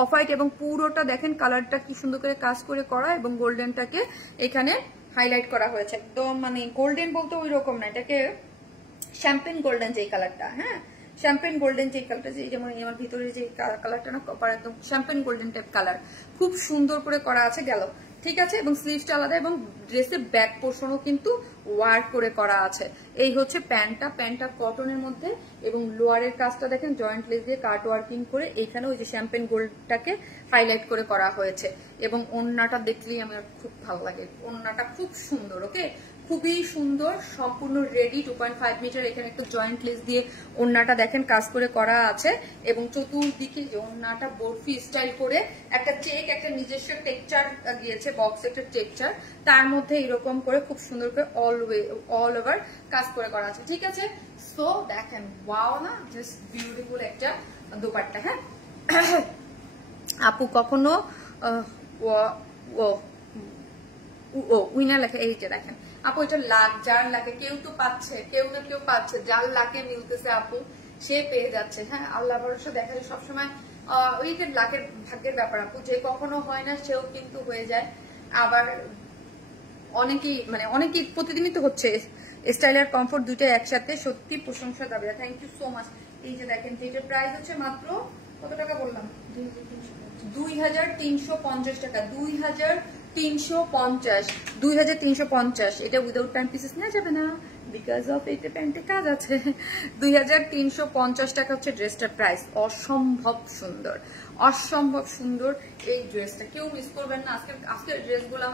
অফ হোয়াইট এবং পুরোটা দেখেন কালারটা কি সুন্দর করে কাজ করে করা এবং গোল্ডেনটাকে এখানে হাইলাইট করা হয়েছে একদম, মানে গোল্ডেন বলতে ওই রকম না, এটাকে শ্যাম্পেন গোল্ডেন যে কালারটা। হ্যাঁ, শ্যাম্পেন গোল্ডেন যে কালারটা, যেমন আমার ভিতরে যে কালারটা না কপার একদম শ্যাম্পেন গোল্ডেন টাইপ কালার, খুব সুন্দর করে করা আছে গেল, ঠিক আছে। এবং স্লিভসটা আলাদা এবং ড্রেসের ব্যাক পোর্শনও কিন্তু ওয়ার্ক করে করা আছে। এই হচ্ছে প্যান্টটা কটনের মধ্যে এবং লোয়ারের কাজটা দেখেন জয়েন্ট লেস দিয়ে কাট ওয়ার্কিং করে এইখানে ওই যে শ্যাম্পেন গোল্ডটাকে হাইলাইট করে করা হয়েছে। এবং ওড়নাটা দেখলেই আমার খুব ভালো লাগে, ওড়নাটা খুব সুন্দর, ওকে খুবই সুন্দর, সম্পূর্ণ রেডি। 2.5 মিটার এখানে একটু জয়েন্ট লেস দিয়ে ওড়নাটা দেখেন কাজ করে করা আছে এবং চতুর্দিকে ওড়নাটা বরফি স্টাইল করে একটা চেক, একটা নিজস্ব টেক্সচার গিয়েছে, বক্স একটা টেক্সচার, তার মধ্যে এরকম করে খুব সুন্দর করে অল ওভার কাজ করে করা আছে, ঠিক আছে। সো দেখেন ওয়াও না, জাস্ট বিউটিফুল একটা দোপাট্টা। হ্যাঁ আপু, কখনো উইনার লেখা, এই যে দেখেন আপু, এটা লাখ যার লাগে, কেউ তো পাচ্ছে, কেউ না কেউ পাচ্ছে, যার লাখে মিলতেছে আপু সে পেয়ে যাচ্ছে। হ্যাঁ, আল্লাহ ভরসা দেখা যায় সবসময়, ওই যে লাখের ভাগ্যের ব্যাপার আপু, যে কখনো হয় না সেও কিন্তু হয়ে যায়। আবার অনেকেই প্রতিদিনই তো হচ্ছে। স্টাইল আর কমফোর্ট দুইটা একসাথে, সত্যি প্রশংসা দাবি। Thank you so much. এই যে দেখেন, যেটার প্রাইস হচ্ছে মাত্র কত টাকা বললাম, 2350 টাকা, 2350। এটা উইদাউট টাইম পিসেস নেওয়া যাবে না, বিকজ অফ এটা প্যান্টে কাজ আছে। 2350 টাকা হচ্ছে ড্রেসটার প্রাইস। অসম্ভব সুন্দর, অসম্ভব সুন্দর এই ড্রেসটা, কেউ মিস করবেন না। আজকের ড্রেসগুলো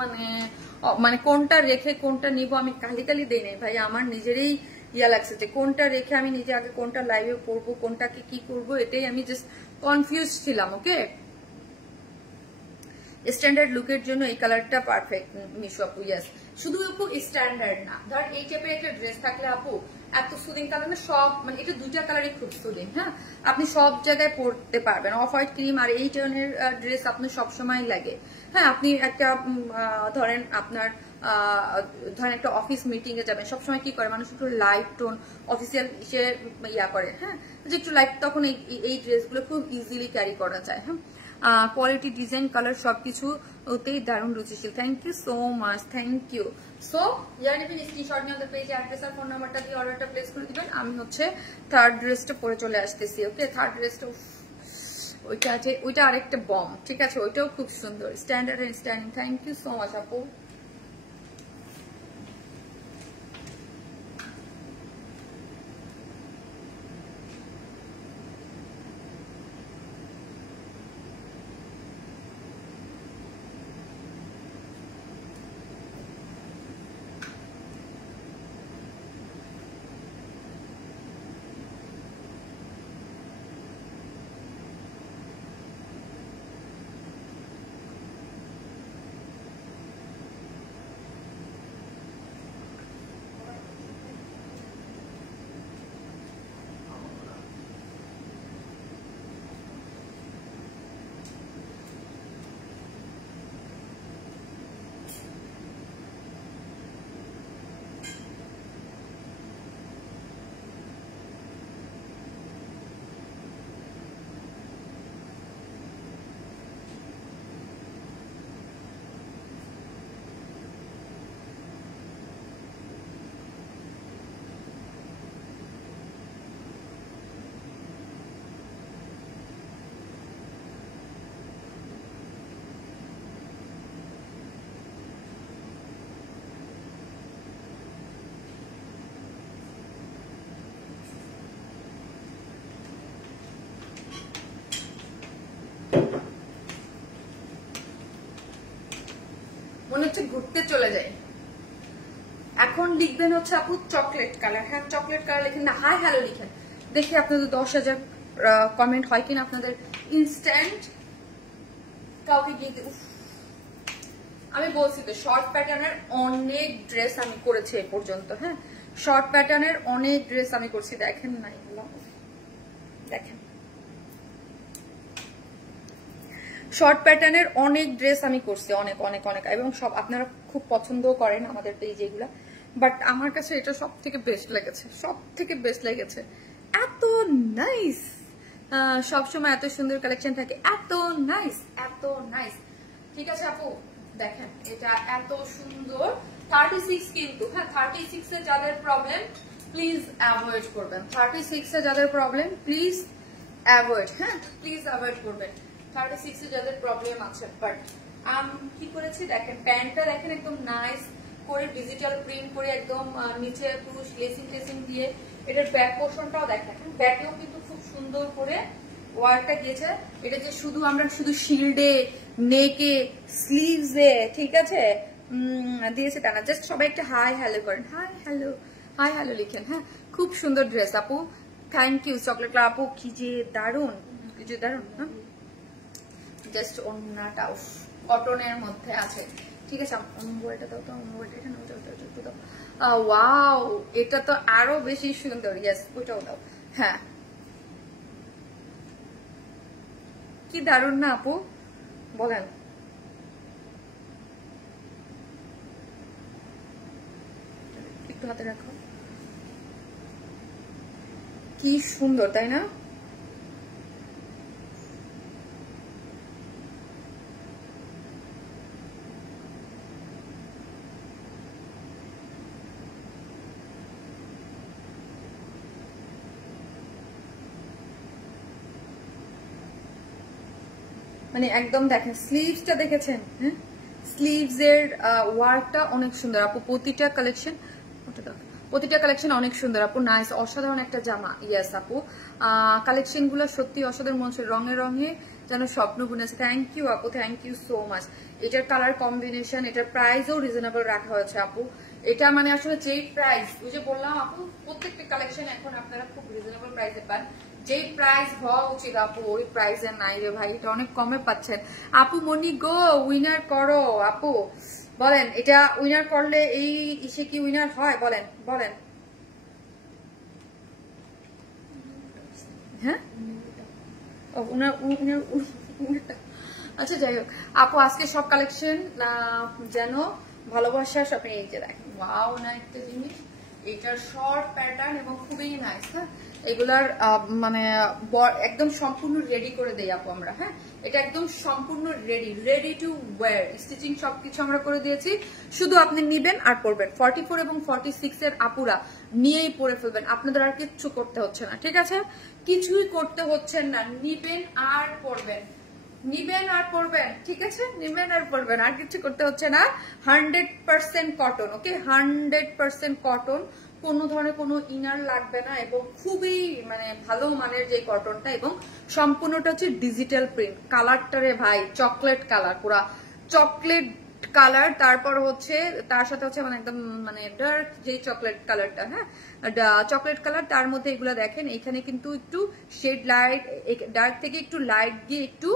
মানে কোনটা রেখে কোনটা নিব আমি কালি দেই নাই ভাই, আমার নিজেরই ইয়া লাগছে যে কোনটা রেখে আমি নিজে আগে কোনটা লাইভে পড়বো, কোনটাকে কি করবো, এটাই আমি জাস্ট কনফিউজ ছিলাম। ওকে, স্ট্যান্ডার্ড লুকের জন্য এই কালারটা পারফেক্ট মিশু আপু। ইয়াস, শুধু আপু স্ট্যান্ডার্ড না, ধর এই টাইপের একটা ড্রেস থাকলে আপু এত সুদিং কালার না, সব মানে এটা দুইটা কালারই খুব সুদিং। হ্যাঁ, আপনি সব জায়গায় পরতে পারবেন। অফ হোয়াইট ক্রিম আর এই ধরনের ড্রেস আপনার সবসময় লাগে। হ্যাঁ, আপনি একটা ধরেন আপনার একটা অফিস মিটিং এ যাবেন, সবসময় কি করে মানুষ একটু লাইট টোন অফিসিয়াল সে ইয়া করে, হ্যাঁ যে একটু লাইট, তখন এই ড্রেসগুলো খুব ইজিলি ক্যারি করা যায়। হ্যাঁ, কোয়ালিটি, ডিজাইন, কালার সবকিছুতেই দারুণ রুচিশীল। Thank you so much, thank you. So যারা নেবেন স্ক্রিনশট নিয়ে আমাদের পেজে অ্যাড্রেস আর ফোন নাম্বারটা দিয়ে অর্ডারটা প্লেস করে দিবেন। আমি হচ্ছে থার্ড ড্রেসটা পরে চলে আসতেছি। ওকে, থার্ড ড্রেসটা ওইটা আছে, ওইটা আরেকটা বম, ঠিক আছে, ওইটাও খুব সুন্দর, standard and standing. Thank you so much আপু। মনে হচ্ছে ঘুরতে চলে যায়। এখন লিখবেন হচ্ছে আপু চকলেট কালার। হ্যাঁ চকলেট কালার লিখেন না, হাই হ্যালো লিখেন, দেখি আপনাদের 10,000 কমেন্ট হয় কিনা আপনাদের ইনস্ট্যান্ট। কাউকে গিয়ে আমি বলছি তো শর্ট প্যাটার্নের অনেক ড্রেস আমি করেছি এ পর্যন্ত। হ্যাঁ শর্ট প্যাটার্নের অনেক ড্রেস আমি করছি, দেখেন না এগুলো, দেখেন শর্ট প্যাটার্নের অনেক ড্রেস আমি করছি, অনেক অনেক অনেক, এবং সব আপনারা খুব পছন্দও করেন আমাদের পেজে এগুলা। বাট আমার কাছে এটা সব থেকে বেস্ট লেগেছে, সব থেকে বেস্ট লেগেছে। এত নাইস, সবসময় এত সুন্দর কালেকশন থাকে, এত নাইস এত নাইস। ঠিক আছে আপু দেখেন এটা এত সুন্দর 36 কিন্তু। হ্যাঁ 36 এ যাদের প্রবলেম প্লিজ অ্যাভয়েড করবেন, 36 এ যাদের প্রবলেম প্লিজ অ্যাভয়েড, হ্যাঁ প্লিজ অ্যাভয়েড করবেন 36 এ যাদের প্রবলেম আছে। বাট আমি কি করেছি দেখেন, প্যান্টটা দেখেন একদম নাইস করে ডিজিটাল প্রিন্ট করে একদম নিচে পুরো লেসিং টেসিং দিয়ে, এটার ব্যাক পোর্শনটাও দেখেন, ব্যাকেও কিন্তু খুব সুন্দর করে ওয়ার্কটা গিয়েছে। এটা যে শুধু আমরা শুধু শিল্ডে, নেকে, স্লিভসে ঠিক আছে দিয়েছে তা না, জাস্ট সবাই একটা হাই হ্যালো করেন, হাই হ্যালো, হাই হ্যালো লিখেন। হ্যাঁ খুব সুন্দর ড্রেস আপু, থ্যাংক ইউ চকলেট আপু, কি যে দারুন, কি যে দারুন। হ্যাঁ জাস্ট ওন্নাটা কটনের মধ্যে আছে। ঠিক আছে অম্বলটা দাও তো, অম্বলটা এটা নাও, একটু দাও। ওয়াও এটা তো আরো বেশি সুন্দর, ইয়েস ওইটাও দাও। হ্যাঁ কি দারুন না আপু বলেন, একটু হাতে রাখো, কি সুন্দর তাই না? মানে একদম দেখেন স্লিভসটা দেখেছেন, হ্যাঁ স্লিভস এর ওয়ার্কটা অনেক সুন্দর আপু, প্রতিটা কালেকশন, প্রতিটা কালেকশন অনেক সুন্দর আপু, নাইস অসাধারণ একটা জামা। ইয়েস আপু কালেকশন গুলো সত্যি অসাধারণ, মনে হচ্ছে রঙে রঙে যেন স্বপ্ন বুনেছে। থ্যাংক ইউ আপু, থ্যাংক ইউ সো মাচ। এটার কালার কম্বিনেশন, এটার প্রাইসও রিজনেবল রাখা হয়েছে আপু। এটা মানে আসলে যেই প্রাইস, ওই যে বললাম আপু প্রত্যেকটা কালেকশন এখন আপনারা খুব রিজনেবল প্রাইসে পান, যেই প্রাইস হওয়া উচিত আপু ওই প্রাইসে নাই রে ভাই, এটা অনেক কমে পাচ্ছেন আপু। মনি গো উইনার করো আপু, বলেন এটা উইনার করলে এই ইসে কি উইনার হয় বলেন বলেন। হ্যাঁ আচ্ছা যাই হোক আপু আজকে সব কালেকশন যেন ভালোবাসা সব, এই যে দেখেন ওয়াও না একটা জিনিস, এটার শর্ট প্যাটার্ন এবং খুবই নাইস। হ্যাঁ এগুলার মানে একদম সম্পূর্ণ রেডি করে দেই আপু আমরা। হ্যাঁ এটা একদম সম্পূর্ণ রেডি টু ওয়্যার, স্টিচিং সবকিছু আমরা করে দিয়েছি, শুধু আপনি নিবেন আর পরবেন। 44 এবং 46 এর আপুরা নিয়েই পরে ফেলবেন, আপনাদের আর কিচ্ছু করতে হচ্ছে না। ঠিক আছে কিছুই করতে হচ্ছে না, নিবেন আর পরবেন, নিবেন আর পরবেন। ঠিক আছে নিবেন আর পরবেন, আর কিছু করতে হচ্ছে না। 100% কটন, ওকে 100% কটন, কোনো ধরনের কোনো ইনার লাগবে না, এবং খুবই মানে ভালো মানের যে কটনটা, এবং সম্পূর্ণটা হচ্ছে ডিজিটাল প্রিন্ট। কালারটারে ভাই চকলেট কালার, পুরা চকলেট কালার, তারপর হচ্ছে তার সাথে হচ্ছে মানে একদম মানে ডার্ক যে চকলেট কালারটা, হ্যাঁ চকলেট কালার, তার মধ্যে এগুলা দেখেন এখানে কিন্তু একটু শেড লাইট, ডার্ক থেকে একটু লাইট দিয়ে একটু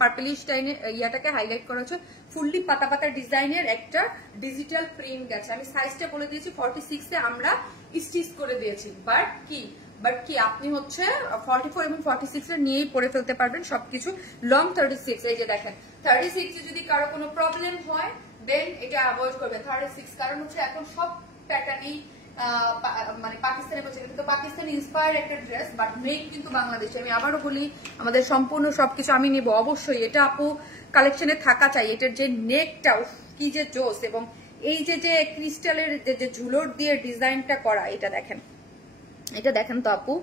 পার্পলিশ টাইপের ইয়াটাকে হাইলাইট করা হচ্ছে, ফুললি পাতা পাতা ডিজাইনের একটা ডিজিটাল প্রিন্ট গেছে। আমি সাইজটা বলে দিয়েছি 46 এ আমরা স্টিচ করে দিয়েছি, বাট কি আপনি হচ্ছে 44 এবং 46 এর নিয়েই পরে ফেলতে পারবেন সবকিছু। লং 36, এই যে দেখেন 36 এ যদি কারো কোনো প্রবলেম হয় দেন এটা অ্যাভয়েড করবে 36, কারণ হচ্ছে এখন সব প্যাটার্নই মানে পাকিস্তানি বলছে, কিন্তু পাকিস্তানি ইন্সপায়ার্ড একটা ড্রেস, বাট মেড কিন্তু বাংলাদেশে। আমি আবারও বলি আমাদের সম্পূর্ণ সবকিছু আমি নিব অবশ্যই, এটা আপু কালেকশনে থাকা চাই। এটার যে নেকটা কি যে জোস, এবং এই যে যে ক্রিস্টালের যে ঝুলর দিয়ে ডিজাইনটা করা, এটা দেখেন, এটা দেখেন তো আপু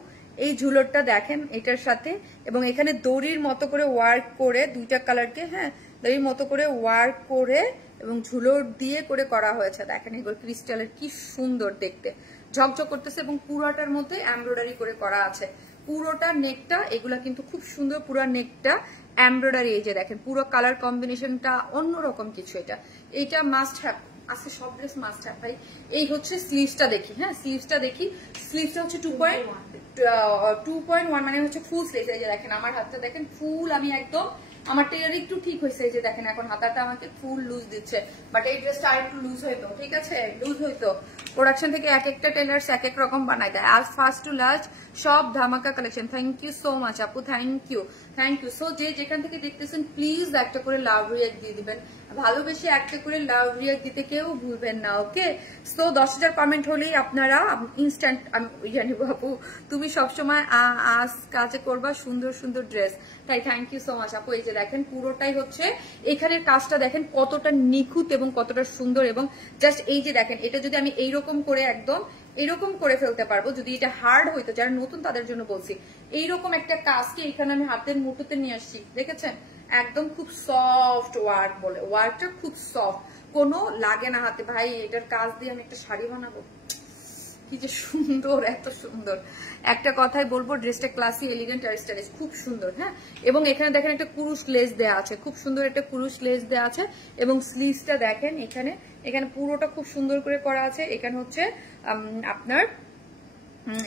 এই ঝুলরটা দেখেন এটার সাথে, এবং এখানে দড়ির মতো করে ওয়ার্ক করে দুইটা কালারকে, হ্যাঁ দড়ির মতো করে ওয়ার্ক করে এবং ঝুলর দিয়ে করে করা হয়েছে। দেখেন এগুলো ক্রিস্টালের কি সুন্দর দেখতে, ঝকঝক করতেছে, এবং পুরোটার মধ্যে এমব্রয়ডারি করে করা আছে পুরোটা নেকটা। এগুলা কিন্তু খুব সুন্দর পুরো নেকটা, এমব্রয়ডারি, এই যে দেখেন পুরো কালার কম্বিনেশনটা অন্যরকম কিছু। এটা মাস্ট হ্যাভ আজকে সব ড্রেস মাস্ট হ্যাভ ভাই। এই হচ্ছে স্লিভসটা দেখি, হ্যাঁ স্লিভসটা দেখি। স্লিভসটা হচ্ছে 2.1 মানে হচ্ছে ফুল স্লিভস। এই যে দেখেন আমার হাতটা দেখেন ফুল, আমি একদম আমার টেলার একটু ঠিক হয়েছে। এই যে দেখেন এখন হাতাটা আমাকে ফুল লুজ দিচ্ছে, বাট এই ড্রেসটা আর একটু লুজ হইতো, ঠিক আছে লুজ হইতো। প্রোডাকশন থেকে এক একটা টেলার্স এক এক রকম বানায় দেয়। আজ ফার্স্ট টু লাস্ট সব ধামাকা collection. Thank you so much আপু, thank you thank you. So যে যেখান থেকে দেখতেছেন প্লিজ একটা করে লাভ রিয়াক্ট দিয়ে দিবেন, ভালোবেসে একটা করে লাভ রিয়াক্ট দিতে কেউ ভুলবেন না, ওকে। সো 10,000 কমেন্ট হলেই আপনারা ইনস্ট্যান্ট আমি জানি আপু তুমি সবসময় আজ কাজে করবা সুন্দর সুন্দর ড্রেস, তাই থ্যাংক ইউ সো মাচ আপু। এই যে দেখেন পুরোটাই হচ্ছে এখানের কাজটা দেখেন কতটা নিখুঁত এবং কতটা সুন্দর, এবং জাস্ট এই যে দেখেন এটা যদি আমি এইরকম করে একদম এইরকম করে ফেলতে পারবো, যদি এটা হার্ড হইতো, যারা নতুন তাদের জন্য বলছি, এইরকম একটা কাজকে এখানে আমি হাতের মুঠোতে নিয়ে আসছি, দেখেছেন একদম খুব সফট ওয়ার্ক, বলে ওয়ার্কটা খুব সফট, কোনো লাগে না হাতে। ভাই এটার কাজ দিয়ে আমি একটা শাড়ি বানাবো, কি যে সুন্দর, এত সুন্দর। একটা কথাই বলবো, ড্রেসটা ক্লাসি এলিগেন্ট আর স্টাইলিশ, খুব সুন্দর, হ্যাঁ। এবং এখানে দেখেন একটা কুরুশ লেস দেওয়া আছে, খুব সুন্দর একটা কুরুশ লেস দেওয়া আছে, এবং স্লিভসটা দেখেন এখানে এখানে পুরোটা খুব সুন্দর করে করা আছে। এখানে হচ্ছে আপনার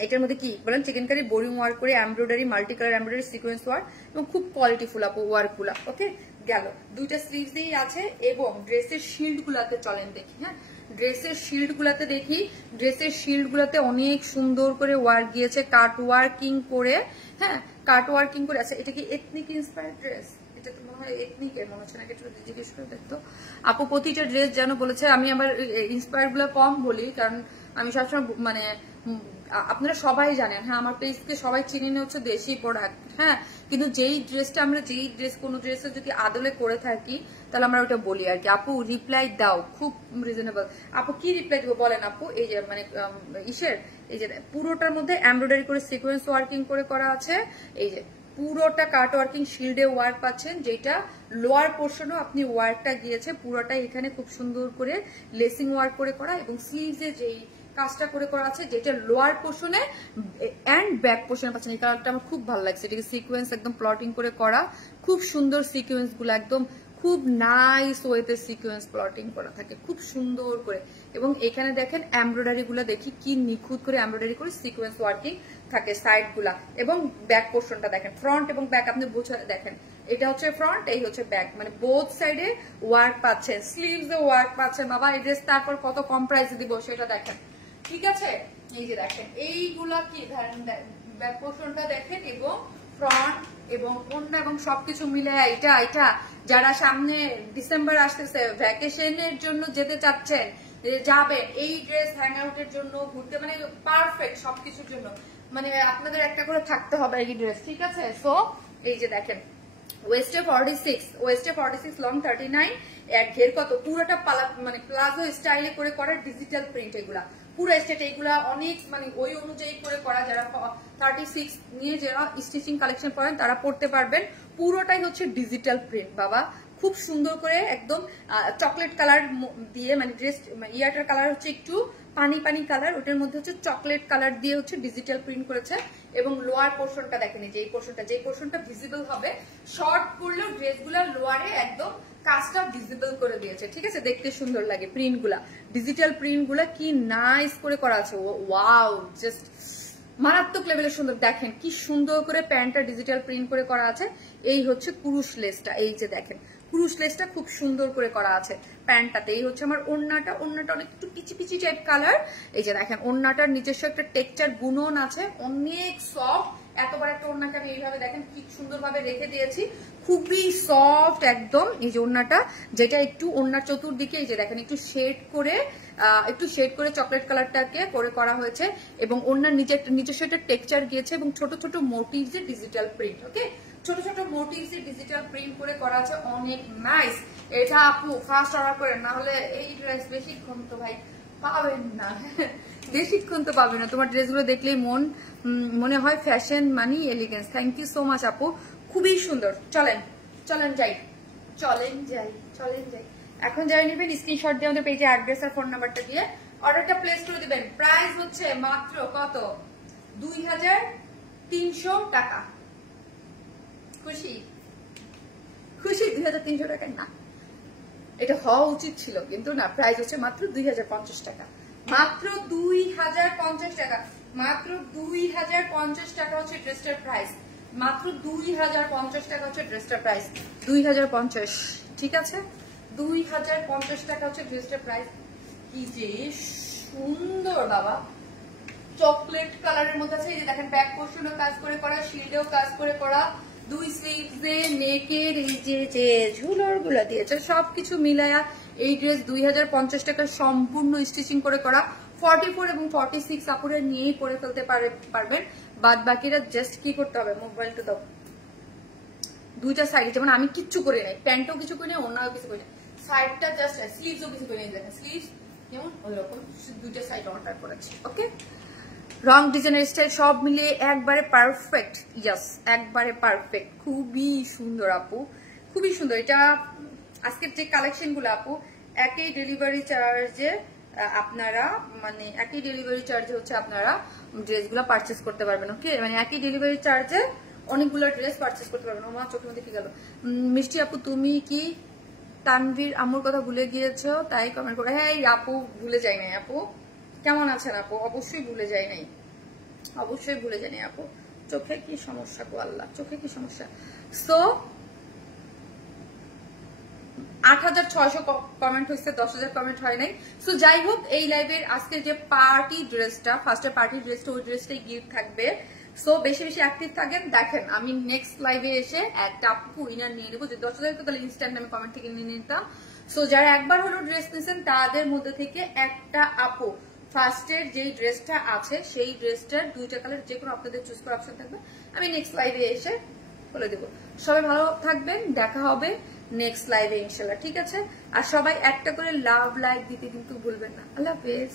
এটার মধ্যে কি বলেন চিকেন কারি বোরিং ওয়ার্ক করে embroidery, multi colour embroidery, sequence work, এবং খুব কোয়ালিটিফুল আপু ওয়ার্ক গুলা, ওকে গেল। দুইটা স্লিভস দিয়েই আছে, এবং ড্রেসের শিল্ড গুলাতে চলেন দেখি, হ্যাঁ ড্রেসের শিল্ড গুলাতে দেখি। ড্রেসের শিল্ড গুলাতে অনেক সুন্দর করে ওয়ার্ক গিয়েছে, কাট ওয়ার্কিং করে, হ্যাঁ কাট ওয়ার্কিং করে আছে। এটা কি এথনিক ইন্সপায়ার্ড ড্রেস? এটা তো মনে হয় এথনিকের মনে হচ্ছে, নাকি একটু জিজ্ঞেস করে দেখতো আপু। প্রতিটা ড্রেস যেন বলেছে, আমি আবার ইন্সপায়ার্ড গুলা কম বলি, কারণ আমি সবসময় মানে আপনারা সবাই জানেন, হ্যাঁ আমার পেজকে সবাই চিনে নিয়ে হচ্ছে দেশি প্রোডাক্ট, হ্যাঁ কিন্তু যেই ড্রেসটা আমরা যেই ড্রেস কোনো ড্রেসে যদি আদলে করে থাকি তাহলে আমরা ওটা বলি আর কি। আপু রিপ্লাই দাও, খুব রিজনেবল। আপু কি রিপ্লাই দিব বলেন আপু? এই যে মানে ইসের এই যে পুরোটার মধ্যে এমব্রয়ডারি করে সিকোয়েন্স ওয়ার্কিং করে করা আছে, এই যে পুরোটা কাট ওয়ার্কিং শিল্ডে ওয়ার্ক পাচ্ছেন, যেটা লোয়ার পোর্শনও আপনি ওয়ার্কটা গিয়েছে পুরোটাই এখানে খুব সুন্দর করে লেসিং ওয়ার্ক করে করা, এবং স্লিভসে যেই কাজটা করে করা আছে, যেটা লোয়ার পোর্শনে এন্ড ব্যাক পোর্শনে পাচ্ছেন। এই কালারটা আমার খুব ভালো লাগছে, এটাকে সিকোয়েন্স একদম প্লটিং করে করা, খুব সুন্দর সিকোয়েন্স গুলো একদম খুব নাইস ওয়েতে সিকোয়েন্স প্লটিং করা থাকে খুব সুন্দর করে। এবং এখানে দেখেন এমব্রয়ডারি গুলা দেখি কি নিখুঁত করে এমব্রয়ডারি করে সিকোয়েন্স ওয়ার্কিং থাকে সাইড গুলা, এবং ব্যাক পোর্শনটা দেখেন ফ্রন্ট এবং ব্যাক আপনি বুঝে দেখেন, এটা হচ্ছে ফ্রন্ট, এই হচ্ছে ব্যাক, মানে বোথ সাইডে ওয়ার্ক পাচ্ছেন, স্লিভস এ ওয়ার্ক পাচ্ছেন। বাবা এই ড্রেস তারপর কত কম প্রাইসে দিব সেটা দেখেন, ঠিক আছে। এই যে দেখেন এইগুলা কি ধরেন ব্যাক পোর্শনটা দেখেন, এবং ফ্রন্ট এবং ওড়না এবং সবকিছু মিলে এটা এটা যারা সামনে ডিসেম্বর আসতেছে ভ্যাকেশনের জন্য যেতে চাচ্ছেন, যাবেন এই ড্রেস হ্যাং আউটের জন্য ঘুরতে, মানে পারফেক্ট সবকিছুর জন্য, মানে আপনাদের একটা করে থাকতে হবে এই ড্রেস, ঠিক আছে। সো এই যে দেখেন ওয়েস্টে 46, ওয়েস্টে 46, লং 39, এক ঘের কত, পুরোটা মানে প্লাজো স্টাইলে করে করা ডিজিটাল প্রিন্ট, এগুলা পুরো স্টেট, এগুলা অনেক মানে ওই অনুযায়ী করে করা, যারা 36 নিয়ে যারা স্টিচিং কালেকশন করেন তারা পড়তে পারবেন। পুরোটাই হচ্ছে ডিজিটাল প্রিন্ট বাবা, খুব সুন্দর করে একদম চকলেট কালার দিয়ে, মানে ড্রেস ইয়াটার কালার হচ্ছে একটু পানি পানি কালার, ওটার মধ্যে হচ্ছে চকলেট কালার দিয়ে হচ্ছে ডিজিটাল প্রিন্ট করেছে। এবং লোয়ার পোর্শনটা দেখেন, যে পোর্শনটা ভিজিবল হবে, শর্ট করলেও ড্রেসগুলো লোয়ারে একদম কাজটা ভিজিবল করে দিয়েছে, ঠিক আছে, দেখতে সুন্দর লাগে। প্রিন্ট গুলা ডিজিটাল প্রিন্ট গুলা কি নাইস করে করা আছে, ওয়াও জাস্ট মারাত্মক লেভেলের সুন্দর। দেখেন কি সুন্দর করে প্যান্টটা ডিজিটাল প্রিন্ট করে করা আছে। এই হচ্ছে কুরুশ লেসটা, এই যে দেখেন কুরুশ লেসটা খুব সুন্দর করে করা আছে প্যান্টটাতে। এই হচ্ছে আমার ওড়নাটা, ওড়নাটা অনেক একটু পিচি পিচি টাইপ কালার। এই যে দেখেন ওড়নাটার নিজস্ব একটা টেক্সচার গুণন আছে, অনেক সফট। এতবার একটা ওড়নাকে আমি এইভাবে দেখেন কি সুন্দর ভাবে রেখে দিয়েছি, খুবই সফট একদম। এই যে ওড়নাটা, যেটা একটু ওড়নার চতুর্দিকে এই যে দেখেন একটু শেড করে চকলেট কালারটাকে করে করা হয়েছে, এবং ওড়নার নিজস্ব একটা টেক্সচার গিয়েছে, এবং ছোট ছোট মোটিভস এর ডিজিটাল প্রিন্ট, ওকে ছোট ছোট মোটিভস এর ডিজিটাল প্রিন্ট করে করা আছে, অনেক নাইস। এটা আপু ফার্স্ট অর্ডার করেন, না হলে এই ড্রেস বেশিক্ষণ তো ভাই পাবেন না, বেশিক্ষণ তো পাবেন না। তোমার ড্রেসগুলো দেখলেই মনে হয় ফ্যাশন মানি elegance. Thank you so much আপু, খুবই সুন্দর। চলেন যাই। এখন যারা নেবেন স্ক্রিনশট দিয়ে আমাদের পেজে অ্যাড্রেস আর ফোন নাম্বারটা দিয়ে অর্ডারটা প্লেস করে দিবেন। প্রাইস হচ্ছে মাত্র কত, 2300 টাকা। খুশি? খুশি? 2300 টাকায় না, এটা হওয়া উচিত ছিল কিন্তু না। প্রাইস হচ্ছে মাত্র 2050 টাকা, মাত্র 2050 টাকা, মাত্র 2050 টাকা হচ্ছে ড্রেসটার প্রাইস, মাত্র 2050 টাকা হচ্ছে ড্রেসটার প্রাইস, 2050। ঠিক আছে, 2050 টাকা হচ্ছে ড্রেসটার প্রাইস। কি যে সুন্দর বাবা, চকলেট কালারের মধ্যে আছে। এই যে দেখেন ব্যাক পোর্শনও কাজ করে করা, শিল্ডেও কাজ করে করা, দুই স্লিভসে নেকের এই যে ঝুলর গুলা দিয়েছে, সবকিছু মিলায়া এই ড্রেস 2050 টাকা সম্পূর্ণ স্টিচিং করে করা। 44 এবং 46 কাপড়ে নিয়েই পরে ফেলতে পারবেন। বাদ বাকিরা জাস্ট কি করতে হবে, মোবাইলটা দাও, দুইটা সাইড, যেমন আমি কিচ্ছু করি নাই, প্যান্টও কিছু করি নাই, অন্যও কিছু করি নাই, সাইডটা জাস্ট, স্লিভসও কিছু করি নাই, দেখেন স্লিভস যেমন ওইরকম দুইটা সাইড অর্ডার করেছি। ওকে, রং ডিজাইনের স্টাইল সব মিলিয়ে একবারে পারফেক্ট। ইয়াস, একবারে পারফেক্ট, খুবই সুন্দর আপু, খুবই সুন্দর। এটা আজকের যে কালেকশন গুলো আপু, একই ডেলিভারি চার্জে আপনারা, মানে একই ডেলিভারি চার্জে হচ্ছে আপনারা ড্রেসগুলো পারচেস করতে পারবেন। ওকে, মানে একই ডেলিভারি চার্জে অনেকগুলো ড্রেস পারচেস করতে পারবেন। আমার চোখের মধ্যে কি গেল? মিষ্টি আপু, তুমি কি তানভীর আম্মুর কথা ভুলে গিয়েছো তাই কমেন্ট করে? হ্যাঁ আপু, ভুলে যাই নাই আপু। কেমন আছেন আপু? অবশ্যই ভুলে যাই নাই, অবশ্যই ভুলে যাই নাই আপু। চোখে কি সমস্যা গো আল্লাহ, চোখে কি সমস্যা? সো 8600 কমেন্ট হয়েছে, 10,000 কমেন্ট হয় নাই। সো যাই হোক, এই লাইভের আজকে যে পার্টি ড্রেসটা, ফার্স্টে পার্টি ড্রেসটা, ওই ড্রেসটাই গিফট থাকবে। সো বেশি বেশি অ্যাক্টিভ থাকেন। দেখেন আমি নেক্সট লাইভে এসে একটা আপু উইনার নিয়ে নেবো, যে 10,000 তো তাহলে ইনস্ট্যান্ট আমি কমেন্ট থেকে নিয়ে নিতাম। সো যারা একবার হলো ড্রেস নিয়েছেন তাদের মধ্যে থেকে একটা আপু ফার্স্টের যেই ড্রেসটা আছে সেই ড্রেসটার দুইটা কালার যে কোনো আপনাদের চুজ করার অপশন থাকবে, আমি নেক্সট লাইভে এসে বলে দেবো। সবাই ভালো থাকবেন, দেখা হবে নেক্সট লাইভে ইনশাল্লাহ। ঠিক আছে, আর সবাই একটা করে লাভ লাইক দিতে কিন্তু ভুলবেন না। আল্লাহ হাফেজ।